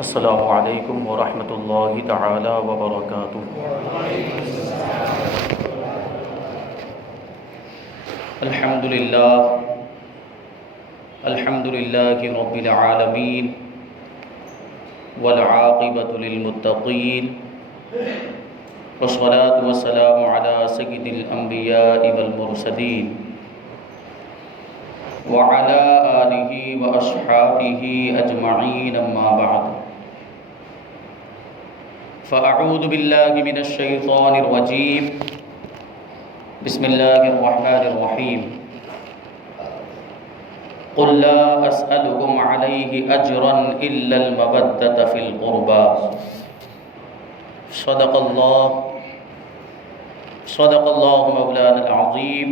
السلام علیکم ورحمۃ اللہ تعالی وبرکاتہ۔ الحمد للہ رب العالمین والعاقبۃ للمتقین والصلاة والسلام علی سید الانبیاء والمرسلین وعلى آلہ واصحابہ اجمعین، اما بعد فاعوذ باللہ من الشیطان الرجیم، بسم اللہ الرحمن الرحیم۔ قل لا اسألكم علیہ اجرا الا المودۃ فی القربى۔ صدق اللہ مولانا العظیم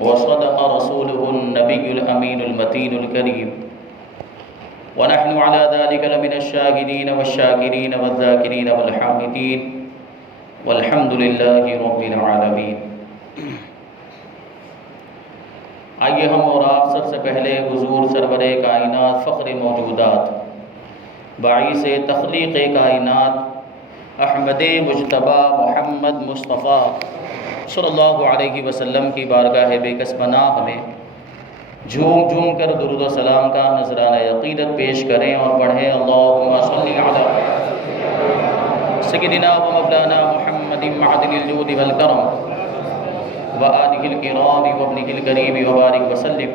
وصدق رسوله النبی الامین المتین الکریم، ونحن على ذلك لمن الشاهدين والشاكرين والذاكرين والحامدين والحمد لله رب العالمين۔ آئیے ہم اور آپ سب سے پہلے حضور سرور کائنات فخر موجودات باعث تخلیق کائنات احمد مجتبی محمد مصطفیٰ صلی اللہ علیہ وسلم کی بارگاہ بے کس پناہ میں جھوم جھوم کر درود و سلام کا نذرانہ عقیدت پیش کریں اور پڑھیں اللہم صلی علی سیدنا و مولانا محمد معدن الجود والکرم وآلہ الکرام وابنہ الکریم وبارک وسلم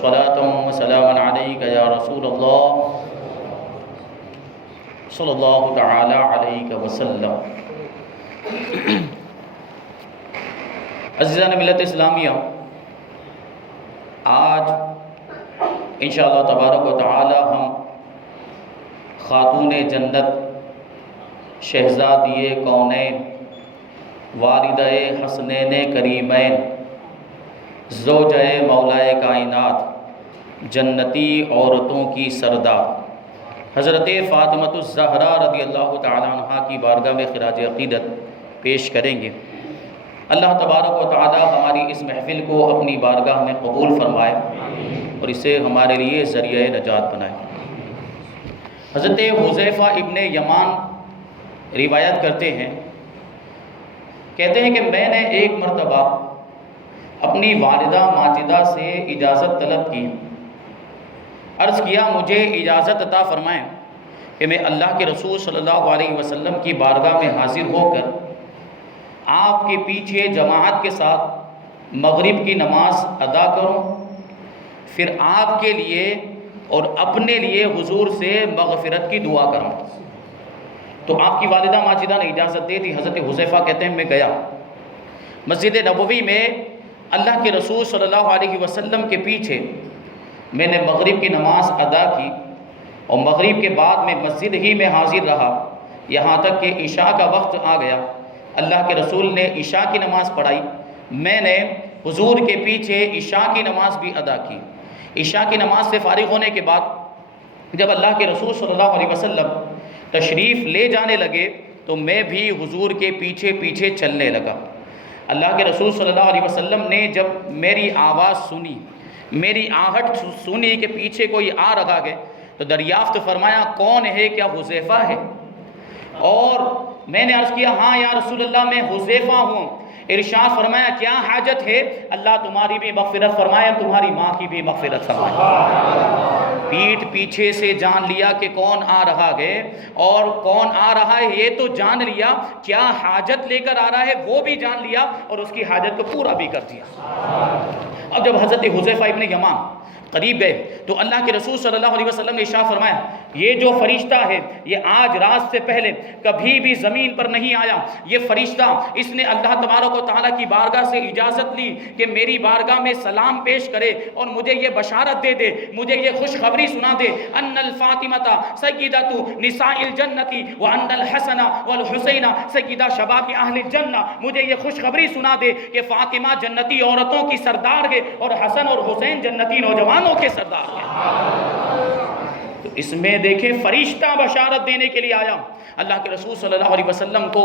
صلاۃ و سلام علیک یا رسول اللہ صلی اللہ تعالی علیہ وسلم۔ عزیزان ملت اسلامیہ، آج انشاءاللہ تبارک و تعالی ہم خاتون جنت، شہزادی کونین، والدہ حسنین کریمین، زوجہ مولائے کائنات، جنتی عورتوں کی سردار حضرت فاطمۃ الزہرا رضی اللہ تعالی عنہ کی بارگاہ میں خراج عقیدت پیش کریں گے۔ اللہ تبارک و تعالی ہماری اس محفل کو اپنی بارگاہ میں قبول فرمائے اور اسے ہمارے لیے ذریعہ نجات بنائے۔ حضرت حذیفہ ابن یمان روایت کرتے ہیں، کہتے ہیں کہ میں نے ایک مرتبہ اپنی والدہ ماجدہ سے اجازت طلب کی، عرض کیا مجھے اجازت عطا فرمائیں کہ میں اللہ کے رسول صلی اللہ علیہ وسلم کی بارگاہ میں حاضر ہو کر آپ کے پیچھے جماعت کے ساتھ مغرب کی نماز ادا کروں، پھر آپ کے لیے اور اپنے لیے حضور سے مغفرت کی دعا کروں۔ تو آپ کی والدہ ماجدہ نے اجازت دے دی۔ حضرت حذیفہ کہتے ہیں میں گیا، مسجد نبوی میں اللہ کے رسول صلی اللہ علیہ وسلم کے پیچھے میں نے مغرب کی نماز ادا کی اور مغرب کے بعد میں مسجد ہی میں حاضر رہا یہاں تک کہ عشاء کا وقت آ گیا۔ اللہ کے رسول نے عشاء کی نماز پڑھائی، میں نے حضور کے پیچھے عشاء کی نماز بھی ادا کی۔ عشاء کی نماز سے فارغ ہونے کے بعد جب اللہ کے رسول صلی اللہ علیہ وسلم تشریف لے جانے لگے تو میں بھی حضور کے پیچھے پیچھے چلنے لگا۔ اللہ کے رسول صلی اللہ علیہ وسلم نے جب میری آواز سنی، میری آہٹ سنی کہ پیچھے کوئی آ رہا ہے تو دریافت فرمایا کون ہے، کیا حذیفہ ہے؟ اور میں نے عرض کیا ہاں یا رسول اللہ میں حذیفہ ہوں۔ ارشاد فرمایا کیا حاجت ہے؟ اللہ تمہاری بھی مغفرت فرمائے، تمہاری ماں کی بھی مغفرت فرمائے۔ پیٹھ پیچھے سے جان لیا کہ کون آ رہا ہے، اور کون آ رہا ہے یہ تو جان لیا، کیا حاجت لے کر آ رہا ہے وہ بھی جان لیا اور اس کی حاجت کو پورا بھی کر دیا۔ اب جب حضرت حذیفہ ابن یمان قریب گئے تو اللہ کے رسول صلی اللہ علیہ وسلم نے ارشاد فرمایا یہ جو فرشتہ ہے یہ آج رات سے پہلے کبھی بھی زمین پر نہیں آیا، یہ فرشتہ اس نے اللہ تبارک و تعالیٰ کی بارگاہ سے اجازت لی کہ میری بارگاہ میں سلام پیش کرے اور مجھے یہ بشارت دے دے، مجھے یہ خوشخبری سنا دے ان الفاطمۃ سیدۃ نساء الجنۃ وان الحسن والحسین سیدہ شباب اہل الجنہ، مجھے یہ خوشخبری سنا دے کہ فاطمہ جنتی عورتوں کی سردار ہے اور حسن اور حسین جنتی نوجوانوں کے سردار ہیں۔ تو تو اس میں دیکھیں فرشتہ بشارت دینے کے لیے آیا اللہ کے رسول صلی اللہ علیہ وسلم کو،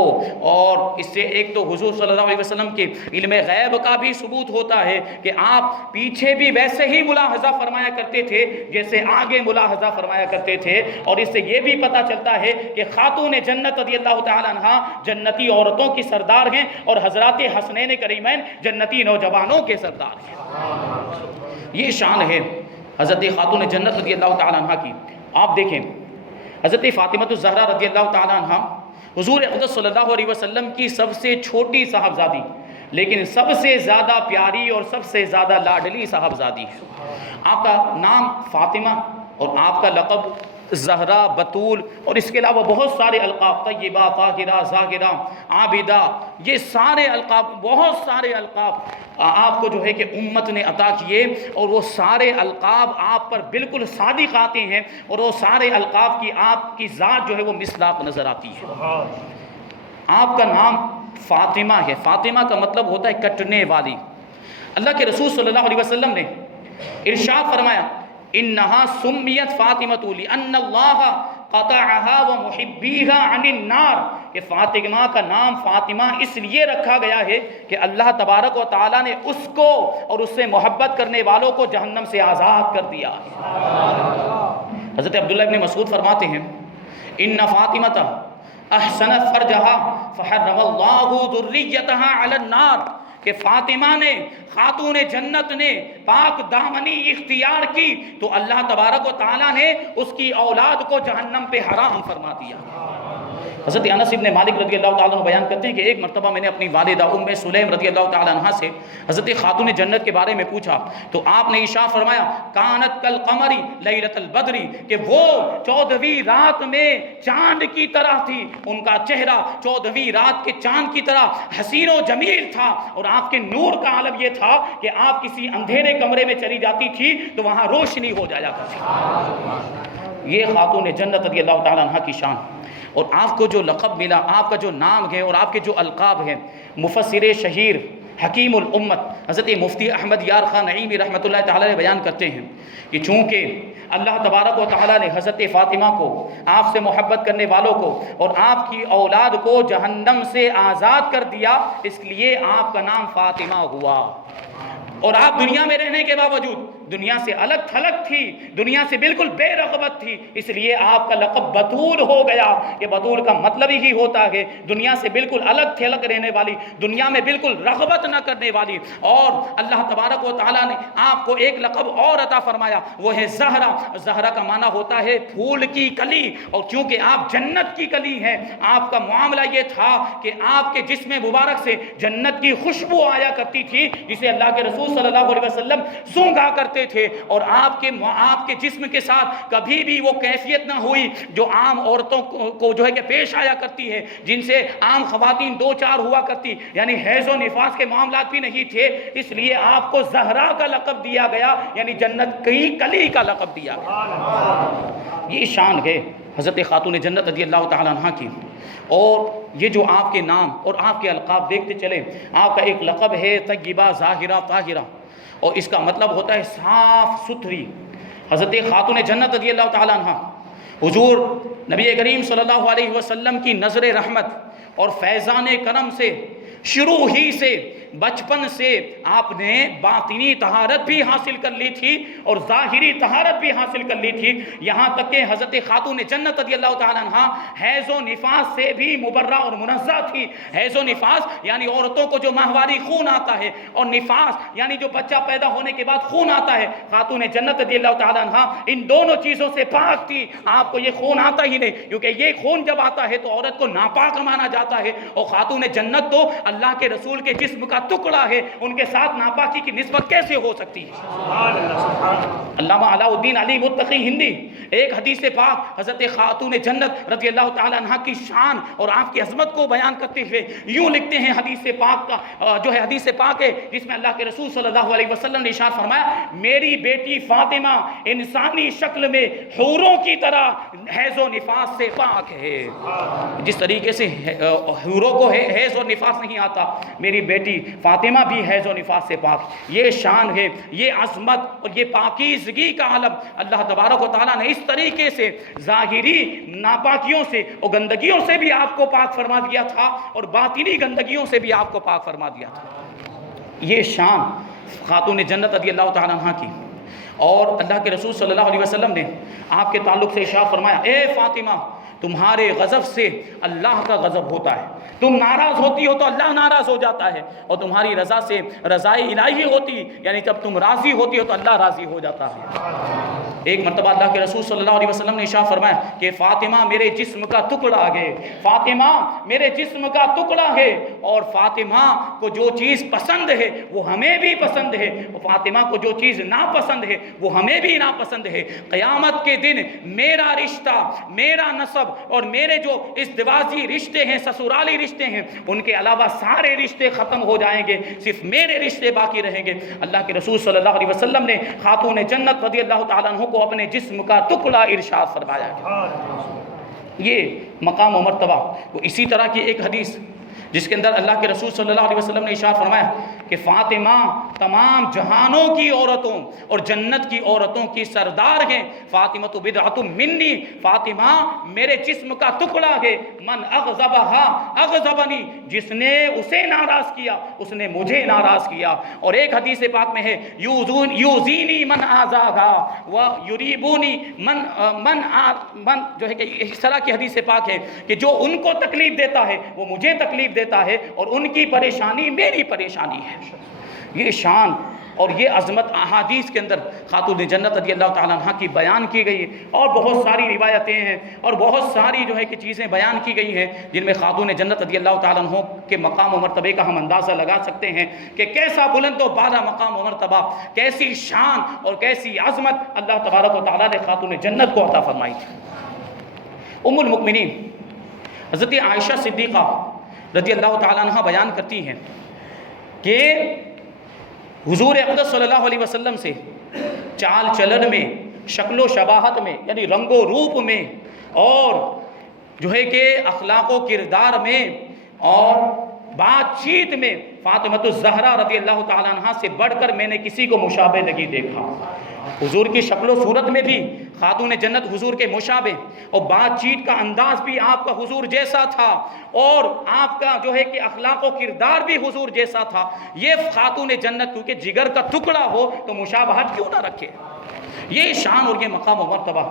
اور اس سے ایک تو حضور صلی اللہ علیہ وسلم کے علم غیب کا بھی ثبوت ہوتا ہے کہ آپ پیچھے بھی ویسے ہی ملاحظہ فرمایا کرتے تھے جیسے آگے ملاحظہ فرمایا کرتے تھے، اور اس سے یہ بھی پتہ چلتا ہے کہ خاتون جنت رضی اللہ تعالی عنہ جنتی عورتوں کی سردار ہیں، اور حضرات حسنین کریمین جنتی نوجوانوں کے سردار ہیں۔ یہ شان ہے حضرت خاتون جنت رضی اللہ تعالی عنہ کی۔ آپ دیکھیں حضرت فاطمہ الزہرا رضی اللہ تعالی عنہ حضور اقدس صلی اللہ علیہ وسلم کی سب سے چھوٹی صاحبزادی لیکن سب سے زیادہ پیاری اور سب سے زیادہ لاڈلی صاحبزادی ہے۔ آپ کا نام فاطمہ اور آپ کا لقب زہرا، بطول، اور اس کے علاوہ بہت سارے القاب، طیبہ، طاہرہ، ظاہرہ، عابدہ، یہ سارے القاب، بہت سارے القاب آپ کو جو ہے کہ امت نے عطا کیے، اور وہ سارے القاب آپ پر بالکل صادق آتے ہیں، اور وہ سارے القاب کی آپ کی ذات جو ہے وہ مصداق نظر آتی ہے۔ آپ کا نام فاطمہ ہے، فاطمہ کا مطلب ہوتا ہے کٹنے والی۔ اللہ کے رسول صلی اللہ علیہ وسلم نے ارشاد فرمایا انہا سمیت فاطمۃ لأن اللہ قطعها ومحبیها عن النار، کہ فاطمہ کا نام فاطمہ اس لیے رکھا گیا ہے کہ اللہ تبارک و تعالیٰ نے اس کو اور اس سے محبت کرنے والوں کو جہنم سے آزاد کر دیا۔ حضرت عبداللہ ابن مسعود فرماتے ہیں ان فاطمۃ احسنت فرجہا فحرم اللہ ذریتہا علی النار، کہ فاطمہ نے، خاتون جنت نے پاک دامنی اختیار کی تو اللہ تبارک و تعالیٰ نے اس کی اولاد کو جہنم پہ حرام فرما دیا۔ حضرت انس بن مالک رضی اللہ تعالیٰ عنہ بیان کرتے ہیں کہ ایک مرتبہ میں نے اپنی والدہ ام سلیم رضی اللہ تعالیٰ عنہ سے حضرت خاتون جنت کے بارے میں پوچھا تو آپ نے ارشاد فرمایا کانت کالقمر لیلۃ البدر، کہ وہ 14ویں رات میں چاند کی طرح تھی، ان کا چہرہ 14ویں رات کے چاند کی طرح حسین و جمیل تھا، اور آپ کے نور کا عالم یہ تھا کہ آپ کسی اندھیرے کمرے میں چلی جاتی تھی تو وہاں روشنی ہو جایا کرتی تھی۔ یہ خاتون جنت رضی اللہ تعالیٰ عنہ کی شان، اور آپ کو جو لقب ملا، آپ کا جو نام ہے اور آپ کے جو القاب ہیں، مفسر شہیر حکیم الامت حضرت مفتی احمد یار خان نعیمی رحمۃ اللہ تعالیٰ نے بیان کرتے ہیں کہ چونکہ اللہ تبارک و تعالیٰ نے حضرت فاطمہ کو، آپ سے محبت کرنے والوں کو اور آپ کی اولاد کو جہنم سے آزاد کر دیا، اس لیے آپ کا نام فاطمہ ہوا، اور آپ دنیا میں رہنے کے باوجود دنیا سے الگ تھلگ تھی، دنیا سے بالکل بے رغبت تھی، اس لیے آپ کا لقب بطول ہو گیا، کہ بطول کا مطلب ہی ہوتا ہے دنیا سے بالکل الگ تھلگ رہنے والی، دنیا میں بالکل رغبت نہ کرنے والی۔ اور اللہ تبارک و تعالیٰ نے آپ کو ایک لقب اور عطا فرمایا، وہ ہے زہرا۔ زہرا کا معنی ہوتا ہے پھول کی کلی، اور چونکہ آپ جنت کی کلی ہیں، آپ کا معاملہ یہ تھا کہ آپ کے جسم مبارک سے جنت کی خوشبو آیا کرتی تھی، جسے اللہ کے رسول صلی اللہ علیہ وسلم سونگھا کرتے تھے، اور آپ کے جسم کے ساتھ کبھی بھی وہ کیفیت نہ ہوئی جو عام عورتوں کو جو ہے کہ پیش آیا کرتی ہے، جن سے عام خواتین دو چار ہوا کرتی، یعنی حیض و نفاس کے معاملات بھی نہیں تھے، اس لیے آپ کو زہرا کا لقب دیا گیا، یعنی جنت کی کلی کا لقب دیا گیا۔ یہ شان ہے حضرت خاتون جنت رضی اللہ تعالیٰ عنہ کی۔ اور یہ جو آپ کے نام اور آپ کے القاب دیکھتے چلے، آپ کا ایک لقب ہے طیبہ، ظاہرہ، طاہرہ، اور اس کا مطلب ہوتا ہے صاف ستھری۔ حضرت خاتون جنت رضی اللہ تعالیٰ عنہ حضور نبی کریم صلی اللہ علیہ وسلم کی نظر رحمت اور فیضان کرم سے شروع ہی سے بچپن سے آپ نے باطنی طہارت بھی حاصل کر لی تھی اور ظاہری طہارت بھی حاصل کر لی تھی، یہاں تک کہ حضرت خاتون جنت رضی اللہ تعالیٰ عنہ حیض و نفاس سے بھی مبرہ اور منزہ تھی۔ حیض و نفاس یعنی عورتوں کو جو ماہواری خون آتا ہے، اور نفاس یعنی جو بچہ پیدا ہونے کے بعد خون آتا ہے، خاتون جنت رضی اللہ تعالیٰ عنہ ان دونوں چیزوں سے پاک تھی۔ آپ کو یہ خون آتا ہی نہیں، کیونکہ یہ خون جب آتا ہے تو عورت کو ناپاک مانا جاتا ہے، اور خاتون جنت تو اللہ کے رسول کے جسم کا ٹکڑا ہے، ان کے ساتھ ناپاکی کی نسبت کیسے ہو سکتی ہے؟ علامہ علاء الدین علی متقی ہندی ایک حدیث پاک حضرت خاتون جنت رضی اللہ تعالیٰ عنہ کی شان اور آپ کی عظمت کو بیان کرتے ہوئے یوں لکھتے ہیں، حدیث پاک کا جو ہے حدیث پاک ہے جس میں اللہ کے رسول صلی اللہ علیہ وسلم نے ارشاد فرمایا، میری بیٹی فاطمہ انسانی شکل میں حوروں کی طرح حیض و نفاس سے پاک ہے۔ جس طریقے سے حوروں کو حیض اور نفاس نہیں آتا. میری بیٹی فاطمہ بھی حیض و نفاس سے پاک. یہ شان ہے, یہ عظمت اور یہ پاکیزگی کا عالم اللہ تبارک و تعالیٰ نے اس طریقے سے ظاہری ناپاکیوں سے اور گندگیوں سے بھی آپ کو پاک فرما دیا تھا اور باطنی گندگیوں سے بھی آپ کو پاک فرما دیا تھا. یہ شان خاتون جنت رضی اللہ تعالیٰ عنہ کی. اور اللہ کے رسول صلی اللہ علیہ وسلم نے آپ کے تعلق سے ارشاد فرمایا, اے فاطمہ تمہارے غضب سے اللہ کا غضب ہوتا ہے, تم ناراض ہوتی ہو تو اللہ ناراض ہو جاتا ہے, اور تمہاری رضا سے رضائے الہی ہوتی, یعنی جب تم راضی ہوتی ہو تو اللہ راضی ہو جاتا ہے. ایک مرتبہ اللہ کے رسول صلی اللہ علیہ وسلم نے ارشاد فرمایا کہ فاطمہ میرے جسم کا ٹکڑا ہے, فاطمہ میرے جسم کا ٹکڑا ہے, اور فاطمہ کو جو چیز پسند ہے وہ ہمیں بھی پسند ہے, اور فاطمہ کو جو چیز ناپسند ہے وہ ہمیں بھی ناپسند ہے. قیامت کے دن میرا رشتہ, میرا نسب اور میرے جو ازدواجی رشتے ہیں, سسرالی رشتے ہیں, ان کے علاوہ سارے رشتے ختم ہو جائیں گے, صرف میرے رشتے باقی رہیں گے. اللہ کے رسول صلی اللہ علیہ وسلم نے خاتون جنت رضی اللہ تعالیٰ عنہ کو اپنے جسم کا ٹکڑا ارشاد فرمایا. یہ مقام و مرتبہ. وہ اسی طرح کی ایک حدیث جس کے اندر اللہ کے رسول صلی اللہ علیہ وسلم نے ارشاد فرمایا کہ فاطمہ تمام جہانوں کی عورتوں اور جنت کی عورتوں کی سردار ہیں. فاطمہ تو بدعۃ منی, فاطمہ میرے جسم کا ٹکڑا ہے. من اغضبہا اغضبنی, جس نے اسے ناراض کیا اس نے مجھے ناراض کیا. اور ایک حدیث پاک میں ہے یوزینی من آزاغا و یریبونی من جو ہے کہ اس طرح کی حدیث پاک ہے کہ جو ان کو تکلیف دیتا ہے وہ مجھے تکلیف دیتا ہے, اور ان کی پریشانی میری پریشانی ہے. یہ شان اور یہ عظمت احادیث کے اندر خاتون جنت رضی اللہ تعالیٰ عنہ کی بیان کی گئی, اور بہت ساری روایتیں ہیں اور بہت ساری جو ہے کہ چیزیں بیان کی گئی ہیں جن میں خاتون جنت رضی اللہ تعالیٰ عنہ کے مقام و مرتبے کا ہم اندازہ لگا سکتے ہیں کہ کیسا بلند و بالا مقام و مرتبہ, کیسی شان اور کیسی عظمت اللہ تبارک و تعالیٰ نے خاتون جنت کو عطا فرمائی تھی. ام المؤمنین حضرت عائشہ صدیقہ رضی اللہ تعالیٰ عنہ بیان کرتی ہیں کہ حضور اقدس صلی اللہ علیہ وسلم سے چال چلن میں, شکل و شباہت میں, یعنی رنگ و روپ میں, اور جو ہے کہ اخلاق و کردار میں اور بات چیت میں فاطمہ الزہرا رضی اللہ تعالیٰ عنہ سے بڑھ کر میں نے کسی کو مشابہ نہیں دیکھا. حضور کی شکل و صورت میں بھی خاتون جنت حضور کے مشابہ, اور بات چیت کا انداز بھی آپ کا حضور جیسا تھا, اور آپ کا جو ہے کہ اخلاق و کردار بھی حضور جیسا تھا. یہ خاتون جنت کیونکہ جگر کا ٹکڑا ہو تو مشابہت کیوں نہ رکھے. یہ شان اور یہ مقام و مرتبہ.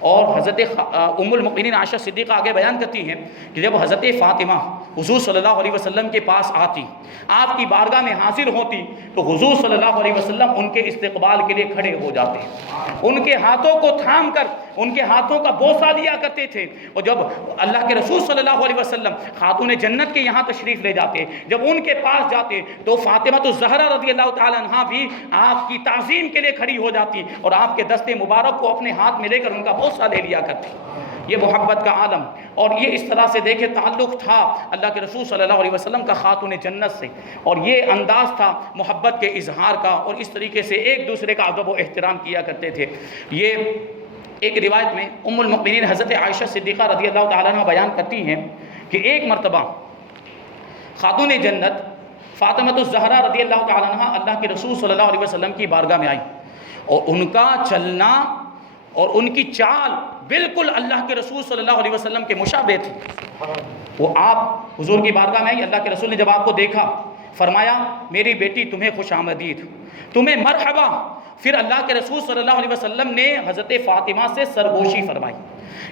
اور حضرت ام المؤمنین عائشہ صدیقہ آگے بیان کرتی ہیں کہ جب حضرت فاطمہ حضور صلی اللہ علیہ وسلم کے پاس آتی, آپ کی بارگاہ میں حاضر ہوتی, تو حضور صلی اللہ علیہ وسلم ان کے استقبال کے لیے کھڑے ہو جاتے, ان کے ہاتھوں کو تھام کر ان کے ہاتھوں کا بوسہ لیا کرتے تھے. اور جب اللہ کے رسول صلی اللہ علیہ وسلم خاتون جنت کے یہاں تشریف لے جاتے, جب ان کے پاس جاتے تو فاطمہ الزہرا رضی اللہ تعالیٰ عنہ بھی آپ کی تعظیم کے لیے کھڑی ہو جاتی اور آپ کے دستے مبارک کو اپنے ہاتھ میں لے کر ان کا بوسہ لے لیا کرتی. یہ محبت کا عالم, اور یہ اس طرح سے دیکھے تعلق تھا اللہ کے رسول صلی اللہ علیہ وسلم کا خاتون جنت سے, اور یہ انداز تھا محبت کے اظہار کا, اور اس طریقے سے ایک دوسرے کا ادب و احترام کیا کرتے تھے. یہ ایک روایت میں ام المؤمنین حضرت عائشہ صدیقہ رضی اللہ تعالیٰ عنہ بیان کرتی ہیں کہ ایک مرتبہ خاتون جنت فاطمہ الزہرا رضی اللہ تعالیٰ عنہ اللہ کے رسول صلی اللہ علیہ وسلم کی بارگاہ میں آئی, اور ان کا چلنا اور ان کی چال بالکل اللہ کے رسول صلی اللہ علیہ وسلم کے مشابہ تھی. وہ آپ حضور کی بارگاہ میں آئی, اللہ کے رسول نے جب آپ کو دیکھا فرمایا میری بیٹی تمہیں خوش آمدید, تمہیں مرحبا. پھر اللہ کے رسول صلی اللہ علیہ وسلم نے حضرت فاطمہ سے سرگوشی فرمائی,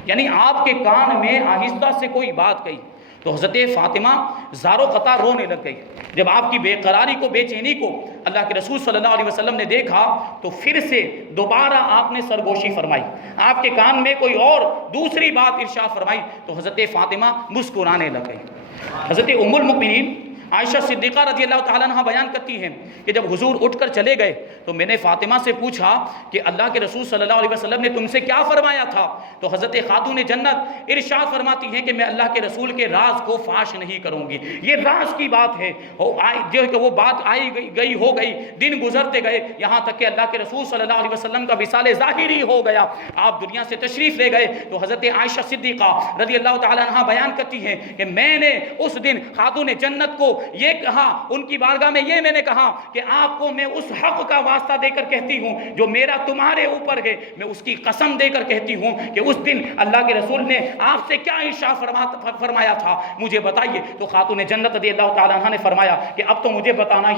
یعنی آپ کے کان میں آہستہ سے کوئی بات کہی تو حضرت فاطمہ زارو قطع رونے لگ گئی. جب آپ کی بے قراری کو, بے چینی کو اللہ کے رسول صلی اللہ علیہ وسلم نے دیکھا تو پھر سے دوبارہ آپ نے سرگوشی فرمائی, آپ کے کان میں کوئی اور دوسری بات ارشاد فرمائی تو حضرت فاطمہ مسکرانے لگ گئی. حضرت ام المؤمنین عائشہ صدیقہ رضی اللہ تعالیٰ عنہ بیان کرتی ہیں کہ جب حضور اٹھ کر چلے گئے تو میں نے فاطمہ سے پوچھا کہ اللہ کے رسول صلی اللہ علیہ وسلم نے تم سے کیا فرمایا تھا؟ تو حضرت خاتون جنت ارشاد فرماتی ہیں کہ میں اللہ کے رسول کے راز کو فاش نہیں کروں گی. یہ راز کی بات ہے, جو کہ وہ بات آئی گئی ہو گئی, دن گزرتے گئے, یہاں تک کہ اللہ کے رسول صلی اللہ علیہ وسلم کا وصال ظاہری ہو گیا, آپ دنیا سے تشریف لے گئے. تو حضرت عائشہ صدیقہ رضی اللہ تعالیٰ عنہ بیان کرتی ہیں کہ میں نے اس دن خاتون جنت کو یہ کہا، ان کی بارگاہ میں یہ میں نے کہا کہ آپ کو میں اس حق کا واسطہ دے کر کہتی ہوں جو میرا تمہارے اوپر ہے، میں اس کی قسم دے کر کہتی ہوں کہ اس دن اللہ کے رسول نے آپ سے کیا ارشاد فرمایا تھا مجھے بتائیے۔ تو خاتون جنت رضی اللہ تعالیٰ عنہ نے فرمایا کہ اب تو مجھے بتانا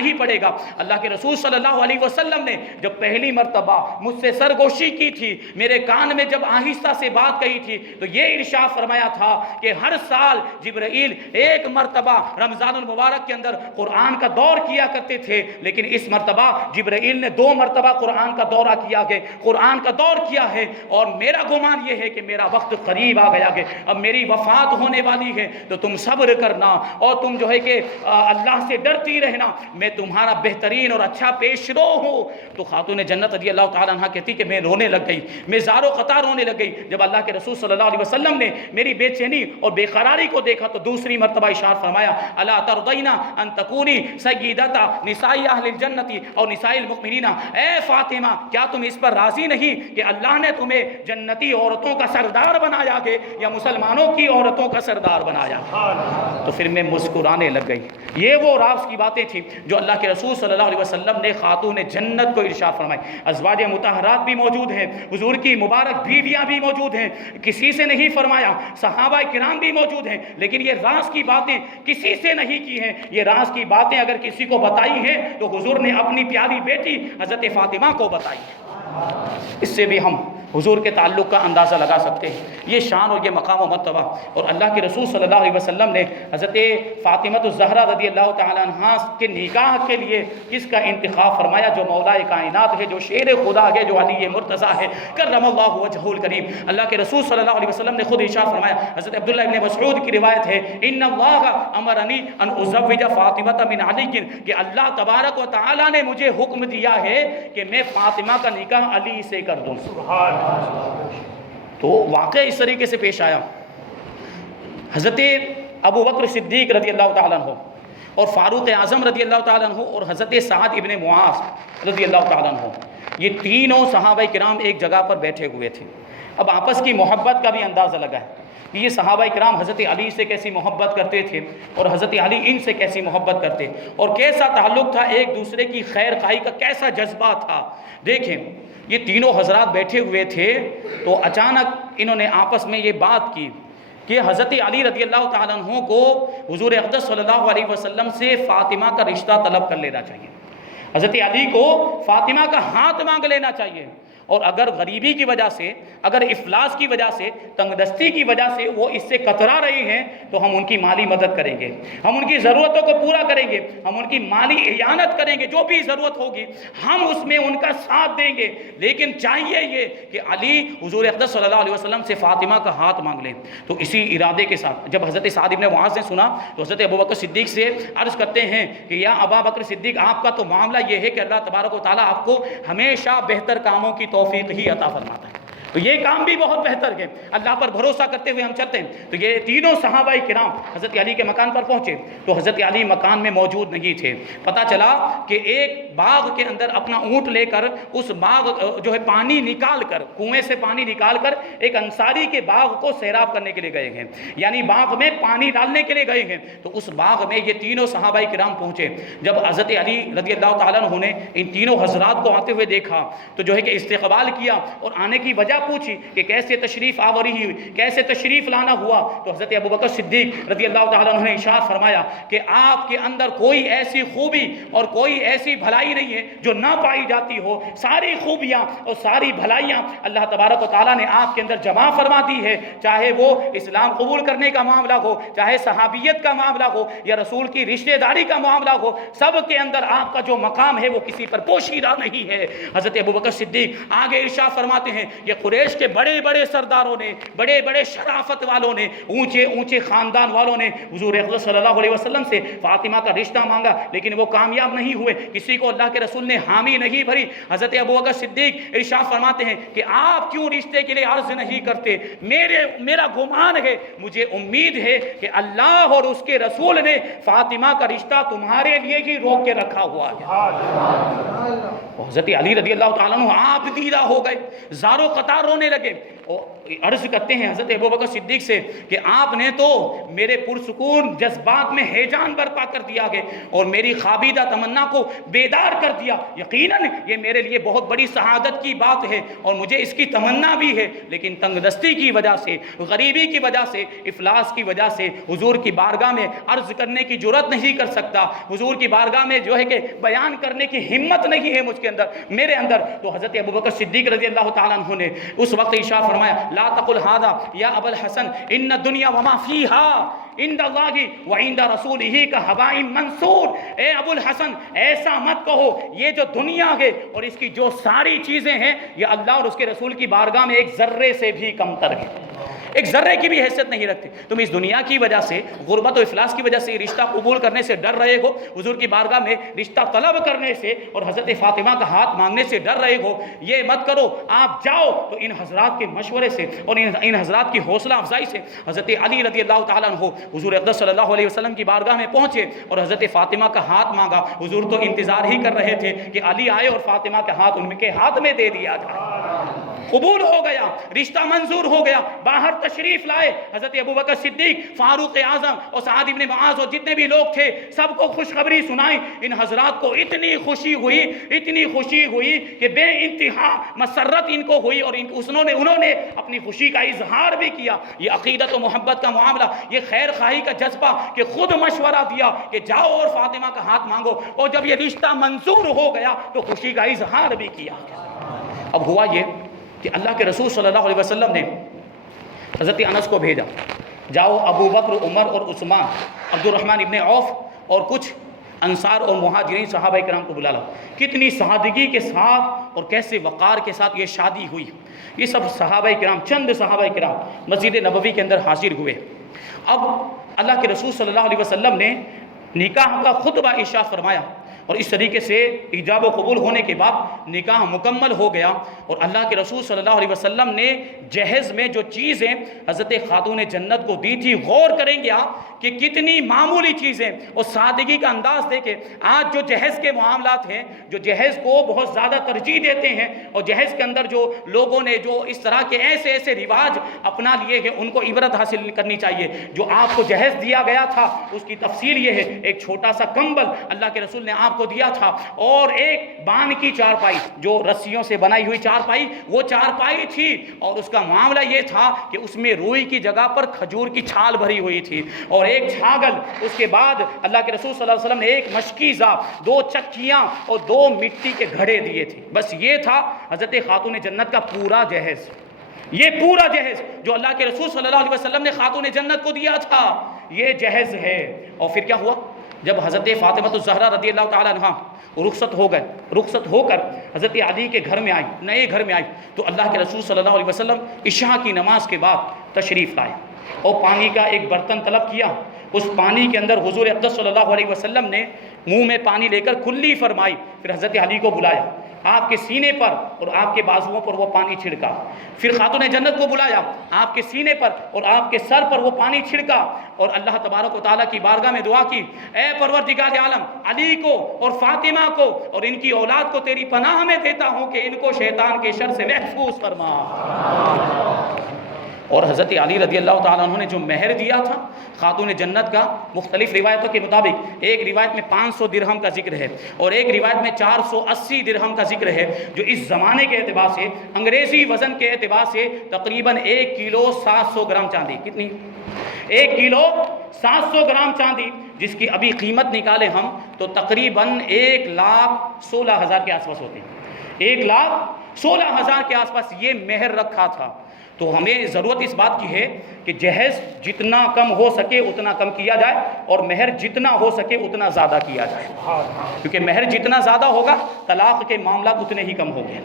ہی پڑے گا۔ اللہ کے رسول صلی اللہ علیہ وسلم نے جب پہلی مرتبہ مجھ سے سرگوشی کی تھی، میرے کان میں جب آہستہ سے بات کہی تھی، تو یہ ارشاد فرمایا تھا کہ ہر سال جبرائیل ایک مرتبہ رمضان المبارک کے اندر قرآن کا دور کیا کرتے تھے، لیکن اس مرتبہ جبرائیل نے 2 مرتبہ قرآن کا دورہ کیا ہے، قرآن کا دور کیا ہے، اور میرا گمان یہ ہے کہ میرا وقت قریب آ گیا ہے، اب میری وفات ہونے والی ہے، تو تم صبر کرنا اور تم جو ہے کہ اللہ سے ڈرتی رہنا، میں تمہارا بہترین اور اچھا پیش رو ہوں۔ تو خاتون جنت رضی اللہ تعالیٰ عنہ کہتی کہ میں رونے لگ گئی، میں زار و قطار رونے لگ گئی جب اللہ کے رسول صلی اللہ علیہ وسلم نے میری بے چینی اور بے قراری کو دیکھا۔ تو دوسری مرتبہ ارشاد فرمایا الا ترضین ان تکونی سیدۃ نساء اہل الجنت اور نساء المؤمنین، اے فاطمہ کیا تم اس پر راضی نہیں کہ اللہ نے تمہیں جنتی عورتوں کا سردار بنایا ہے یا مسلمانوں کی عورتوں کا سردار بنایا؟ تو پھر میں مسکرانے لگ گئی۔ یہ وہ راز کی باتیں تھیں جو اللہ کے رسول صلی اللہ علیہ وسلم نے خاتون جنت کو ارشاد فرمائی۔ ازواج مطہرات بھی موجود ہیں، حضور کی مبارک بیویاں بھی موجود ہیں، کسی سے نہیں فرمایا، صحابہ کرام بھی موجود ہیں، لیکن یہ راز کی باتیں کسی سے نہیں کی ہیں۔ یہ راز کی باتیں اگر کسی کو بتائی ہیں تو حضور نے اپنی پیاری بیٹی حضرت فاطمہ کو بتائی۔ اس سے بھی ہم حضور کے تعلق کا اندازہ لگا سکتے ہیں، یہ شان اور یہ مقام و مرتبہ۔ اور اللہ کے رسول صلی اللہ علیہ وسلم نے حضرت فاطمہ الزہرا رضی اللہ تعالیٰ عنہ کے نکاح کے لیے کس کا انتخاب فرمایا؟ جو مولا کائنات ہے، جو شیر خدا ہے، جو علی مرتضیٰ ہے، کرم اللہ وجہہ الکریم۔ اللہ کے رسول صلی اللہ علیہ وسلم نے خود ارشاد فرمایا، حضرت عبداللہ ابن مسعود کی روایت ہے، ان اللہ امرنی ان ازوج فاطمہ من علی، کہ اللہ تبارک و تعالیٰ نے مجھے حکم دیا ہے کہ میں فاطمہ کا نکاح علی سے کر دوں۔ تو واقعہ اس طریقے سے پیش آیا۔ حضرت ابو بکر صدیق رضی اللہ تعالیٰ عنہ اور فاروق اعظم رضی اللہ تعالیٰ عنہ اور حضرت سعد ابن معاذ رضی اللہ تعالیٰ عنہ، یہ تینوں صحابہ کرام ایک جگہ پر بیٹھے ہوئے تھے۔ اب آپس کی محبت کا بھی اندازہ لگا ہے کہ یہ صحابہ کرام حضرت علی سے کیسی محبت کرتے تھے اور حضرت علی ان سے کیسی محبت کرتے، اور کیسا تعلق تھا، ایک دوسرے کی خیر خواہی کا کیسا جذبہ تھا۔ دیکھیں یہ تینوں حضرات بیٹھے ہوئے تھے تو اچانک انہوں نے آپس میں یہ بات کی کہ حضرت علی رضی اللہ تعالیٰ عنہ کو حضور اقدس صلی اللہ علیہ وسلم سے فاطمہ کا رشتہ طلب کر لینا چاہیے، حضرت علی کو فاطمہ کا ہاتھ مانگ لینا چاہیے، اور اگر غریبی کی وجہ سے، اگر افلاس کی وجہ سے، تنگ دستی کی وجہ سے وہ اس سے کترا رہے ہیں تو ہم ان کی مالی مدد کریں گے، ہم ان کی ضرورتوں کو پورا کریں گے، ہم ان کی مالی اعانت کریں گے، جو بھی ضرورت ہوگی ہم اس میں ان کا ساتھ دیں گے، لیکن چاہیے یہ کہ علی حضور اقدس صلی اللہ علیہ وسلم سے فاطمہ کا ہاتھ مانگ لیں۔ تو اسی ارادے کے ساتھ جب حضرت سعد ابن معاذ نے سنا تو حضرت ابو بکر صدیق سے عرض کرتے ہیں کہ یا ابا بکر صدیق، آپ کا تو معاملہ یہ ہے کہ اللہ تبارک و تعالیٰ آپ کو ہمیشہ بہتر کاموں کی توفیق ہی عطا فرماتا ہے، تو یہ کام بھی بہت بہتر ہے، اللہ پر بھروسہ کرتے ہوئے ہم چلتے ہیں۔ تو یہ تینوں صحابہ کرام حضرت علی کے مکان پر پہنچے تو حضرت علی مکان میں موجود نہیں تھے۔ پتہ چلا کہ ایک باغ کے اندر اپنا اونٹ لے کر اس باغ جو ہے پانی نکال کر، کنویں سے پانی نکال کر ایک انصاری کے باغ کو سیراب کرنے کے لیے گئے ہیں، یعنی باغ میں پانی ڈالنے کے لیے گئے ہیں۔ تو اس باغ میں یہ تینوں صحابہ کرام پہنچے۔ جب حضرت علی رضی اللہ تعالیٰ عنہ نے ان تینوں حضرات کو آتے ہوئے دیکھا تو جو ہے کہ استقبال کیا اور آنے کی وجہ پوچھی کہ کیسے تشریف آوری ہوئی، کیسے تشریف لانا ہوا۔ تو حضرت ابوبکر صدیق رضی اللہ تعالیٰ عنہ نے ارشاد فرمایا کہ آپ کے اندر کوئی ایسی خوبی اور کوئی ایسی بھلائی نہیں ہے جو نہ پائی جاتی ہو، ساری خوبیاں اور ساری بھلائیاں اللہ تبارک و تعالیٰ نے آپ کے اندر جمع فرما دی ہے، چاہے وہ اسلام قبول کرنے کا معاملہ ہو، چاہے صحابیت کا معاملہ ہو یا رسول کی رشتہ داری کا معاملہ ہو، سب کے اندر آپ کا جو مقام ہے وہ کسی پر پوشیدہ نہیں ہے۔ حضرت ابوبکر صدیق آگے ارشاد فرماتے ہیں یہ قریش کے بڑے بڑے سرداروں نے، بڑے بڑے شرافت والوں نے، اونچے اونچے خاندان والوں نے حضور اقدس صلی اللہ علیہ وسلم سے فاطمہ کا رشتہ مانگا لیکن وہ کامیاب نہیں ہوئے، کسی کو اللہ کے رسول نے حامی نہیں بھری۔ حضرت ابوبکر صدیق ارشاد فرماتے ہیں کہ آپ کیوں رشتے کے لیے عرض نہیں کرتے؟ میرا گمان ہے، مجھے امید ہے کہ اللہ اور اس کے رسول نے فاطمہ کا رشتہ تمہارے لیے ہی روک کے رکھا ہوا ہے۔ حضرت علی رضی اللہ تعالیٰ عنہ آپ دیدہ ہو گئے، زارو قطار رونے لگے اور عرض کرتے ہیں حضرت ابوبکر صدیق سے کہ آپ نے تو میرے پرسکون جذبات میں ہیجان برپا کر دیا گے اور میری خوابیدہ تمنا کو بیدار کر دیا، یقیناً یہ میرے لیے بہت بڑی سعادت کی بات ہے اور مجھے اس کی تمنا بھی ہے، لیکن تنگ دستی کی وجہ سے، غریبی کی وجہ سے، افلاس کی وجہ سے حضور کی بارگاہ میں عرض کرنے کی جرات نہیں کر سکتا، حضور کی بارگاہ میں جو ہے کہ بیان کرنے کی ہمت نہیں ہے مجھ کے اندر، میرے اندر۔ تو حضرت ابوبکر صدیق رضی اللہ تعالیٰ عنہ نے اس وقت ارشاد فرمایا لا تقل هذا یا ابا الحسن ان الدنیا وما فیہا عند اللہ وعند رسولہ کہواء منثور، اے ابو الحسن ایسا مت کہو یہ جو دنیا ہے اور اس کی جو ساری چیزیں ہیں یہ اللہ اور اس کے رسول کی بارگاہ میں ایک ذرے سے بھی کمتر ہے، ایک ذرے کی بھی حیثیت نہیں رکھتے۔ تم اس دنیا کی وجہ سے، غربت و افلاس کی وجہ سے رشتہ قبول کرنے سے ڈر رہے ہو، حضور کی بارگاہ میں رشتہ طلب کرنے سے اور حضرت فاطمہ کا ہاتھ مانگنے سے ڈر رہے ہو، یہ مت کرو۔ آپ جاؤ تو ان حضرات کے مشورے سے اور ان حضرات کی حوصلہ افزائی سے حضرت علی رضی اللہ تعالیٰ عنہ حضور اقدس صلی اللہ علیہ وسلم کی بارگاہ میں پہنچے اور حضرت فاطمہ کا ہاتھ مانگا۔ حضور تو انتظار ہی کر رہے تھے کہ علی آئے اور فاطمہ کا ہاتھ ان کے ہاتھ میں دے دیا جائے۔ قبول ہو گیا، رشتہ منظور ہو گیا، باہر تشریف لائے حضرت ابوبکر صدیق، فاروق اعظم اور سعد بن معاذ اور جتنے بھی لوگ تھے سب کو خوشخبری سنائی۔ ان حضرات کو اتنی خوشی ہوئی کہ بے انتہا مسرت ان کو ہوئی اور انہوں نے اپنی خوشی کا اظہار بھی کیا۔ یہ عقیدت و محبت کا معاملہ، یہ خیر خواہی کا جذبہ کہ خود مشورہ دیا کہ جاؤ اور فاطمہ کا ہاتھ مانگو، اور جب یہ رشتہ منظور ہو گیا تو خوشی کا اظہار بھی کیا۔ اب ہوا یہ کہ اللہ کے رسول صلی اللہ علیہ وسلم نے حضرت انس کو بھیجا، جاؤ ابو بکر، عمر اور عثمان، عبد الرحمن ابن عوف اور کچھ انصار اور مہاجرین صحابہ کرام کو بلا لاؤ۔ کتنی سادگی کے ساتھ اور کیسے وقار کے ساتھ یہ شادی ہوئی۔ یہ سب صحابہ کرام، چند صحابہ کرام مسجد نبوی کے اندر حاضر ہوئے۔ اب اللہ کے رسول صلی اللہ علیہ وسلم نے نکاح کا خطبہ ارشاد فرمایا اور اس طریقے سے ایجاب و قبول ہونے کے بعد نکاح مکمل ہو گیا، اور اللہ کے رسول صلی اللہ علیہ وسلم نے جہیز میں جو چیزیں حضرت خاتون جنت کو دی تھی، غور کریں گے آپ کہ کتنی معمولی چیزیں اور سادگی کا انداز دے کے آج جو جہیز کے معاملات ہیں، جو جہیز کو بہت زیادہ ترجیح دیتے ہیں اور جہیز کے اندر جو لوگوں نے جو اس طرح کے ایسے رواج اپنا لیے ہیں ان کو عبرت حاصل کرنی چاہیے۔ جو آپ کو جہیز دیا گیا تھا اس کی تفصیل یہ ہے، ایک چھوٹا سا کمبل اللہ کے رسول نے آپ کو دیا تھا، اور ایک بان کی چارپائی، جو رسیوں سے بنائی ہوئی چارپائی، وہ چارپائی تھی، اور اس کا معاملہ یہ تھا کہ اس میں روئی کی جگہ پر کھجور کی چھال بھری ہوئی تھی، اور ایک چھاگل۔ اس کے بعد اللہ کے رسول صلی اللہ علیہ وسلم نے ایک مشکیزہ، 2 چکیاں اور 2 مٹی کے گھڑے دیے تھے۔ بس یہ تھا حضرت خاتون جنت کا پورا جہیز، یہ پورا جہیز جو اللہ کے رسول صلی اللہ علیہ وسلم نے خاتون جنت کو دیا تھا، یہ جہیز ہے۔ اور پھر کیا ہوا؟ جب حضرت فاطمہ الزہرا رضی اللہ تعالیٰ عنہ رخصت ہو کر حضرت علی کے گھر میں آئی، نئے گھر میں آئی، تو اللہ کے رسول صلی اللہ علیہ وسلم عشاء کی نماز کے بعد تشریف لائے اور پانی کا ایک برتن طلب کیا۔ اس پانی کے اندر حضور اقدس صلی اللہ علیہ وسلم نے منہ میں پانی لے کر کلی فرمائی، پھر حضرت علی کو بلایا، آپ کے سینے پر اور آپ کے بازوؤں پر وہ پانی چھڑکا، پھر خاتون جنت کو بلایا، آپ کے سینے پر اور آپ کے سر پر وہ پانی چھڑکا، اور اللہ تبارک و تعالیٰ کی بارگاہ میں دعا کی، اے پروردگار عالم، علی کو اور فاطمہ کو اور ان کی اولاد کو تیری پناہ میں دیتا ہوں کہ ان کو شیطان کے شر سے محفوظ فرما۔ اور حضرت علی رضی اللہ تعالیٰ عنہ نے جو مہر دیا تھا خاتون جنت کا، مختلف روایتوں کے مطابق ایک روایت میں 500 درہم کا ذکر ہے اور ایک روایت میں 480 درہم کا ذکر ہے، جو اس زمانے کے اعتبار سے، انگریزی وزن کے اعتبار سے تقریباً 1 کلو 700 گرام چاندی، کتنی؟ 1 کلو 700 گرام چاندی، جس کی ابھی قیمت نکالیں ہم تو تقریباً 1,16,000 کے آس پاس ہوتے ہیں، 1,16,000 کے آس پاس یہ مہر رکھا تھا۔ تو ہمیں ضرورت اس بات کی ہے کہ جہیز جتنا کم ہو سکے اتنا کم کیا جائے اور مہر جتنا ہو سکے اتنا زیادہ کیا جائے، کیونکہ مہر جتنا زیادہ ہوگا طلاق کے معاملات اتنے ہی کم ہو گئے،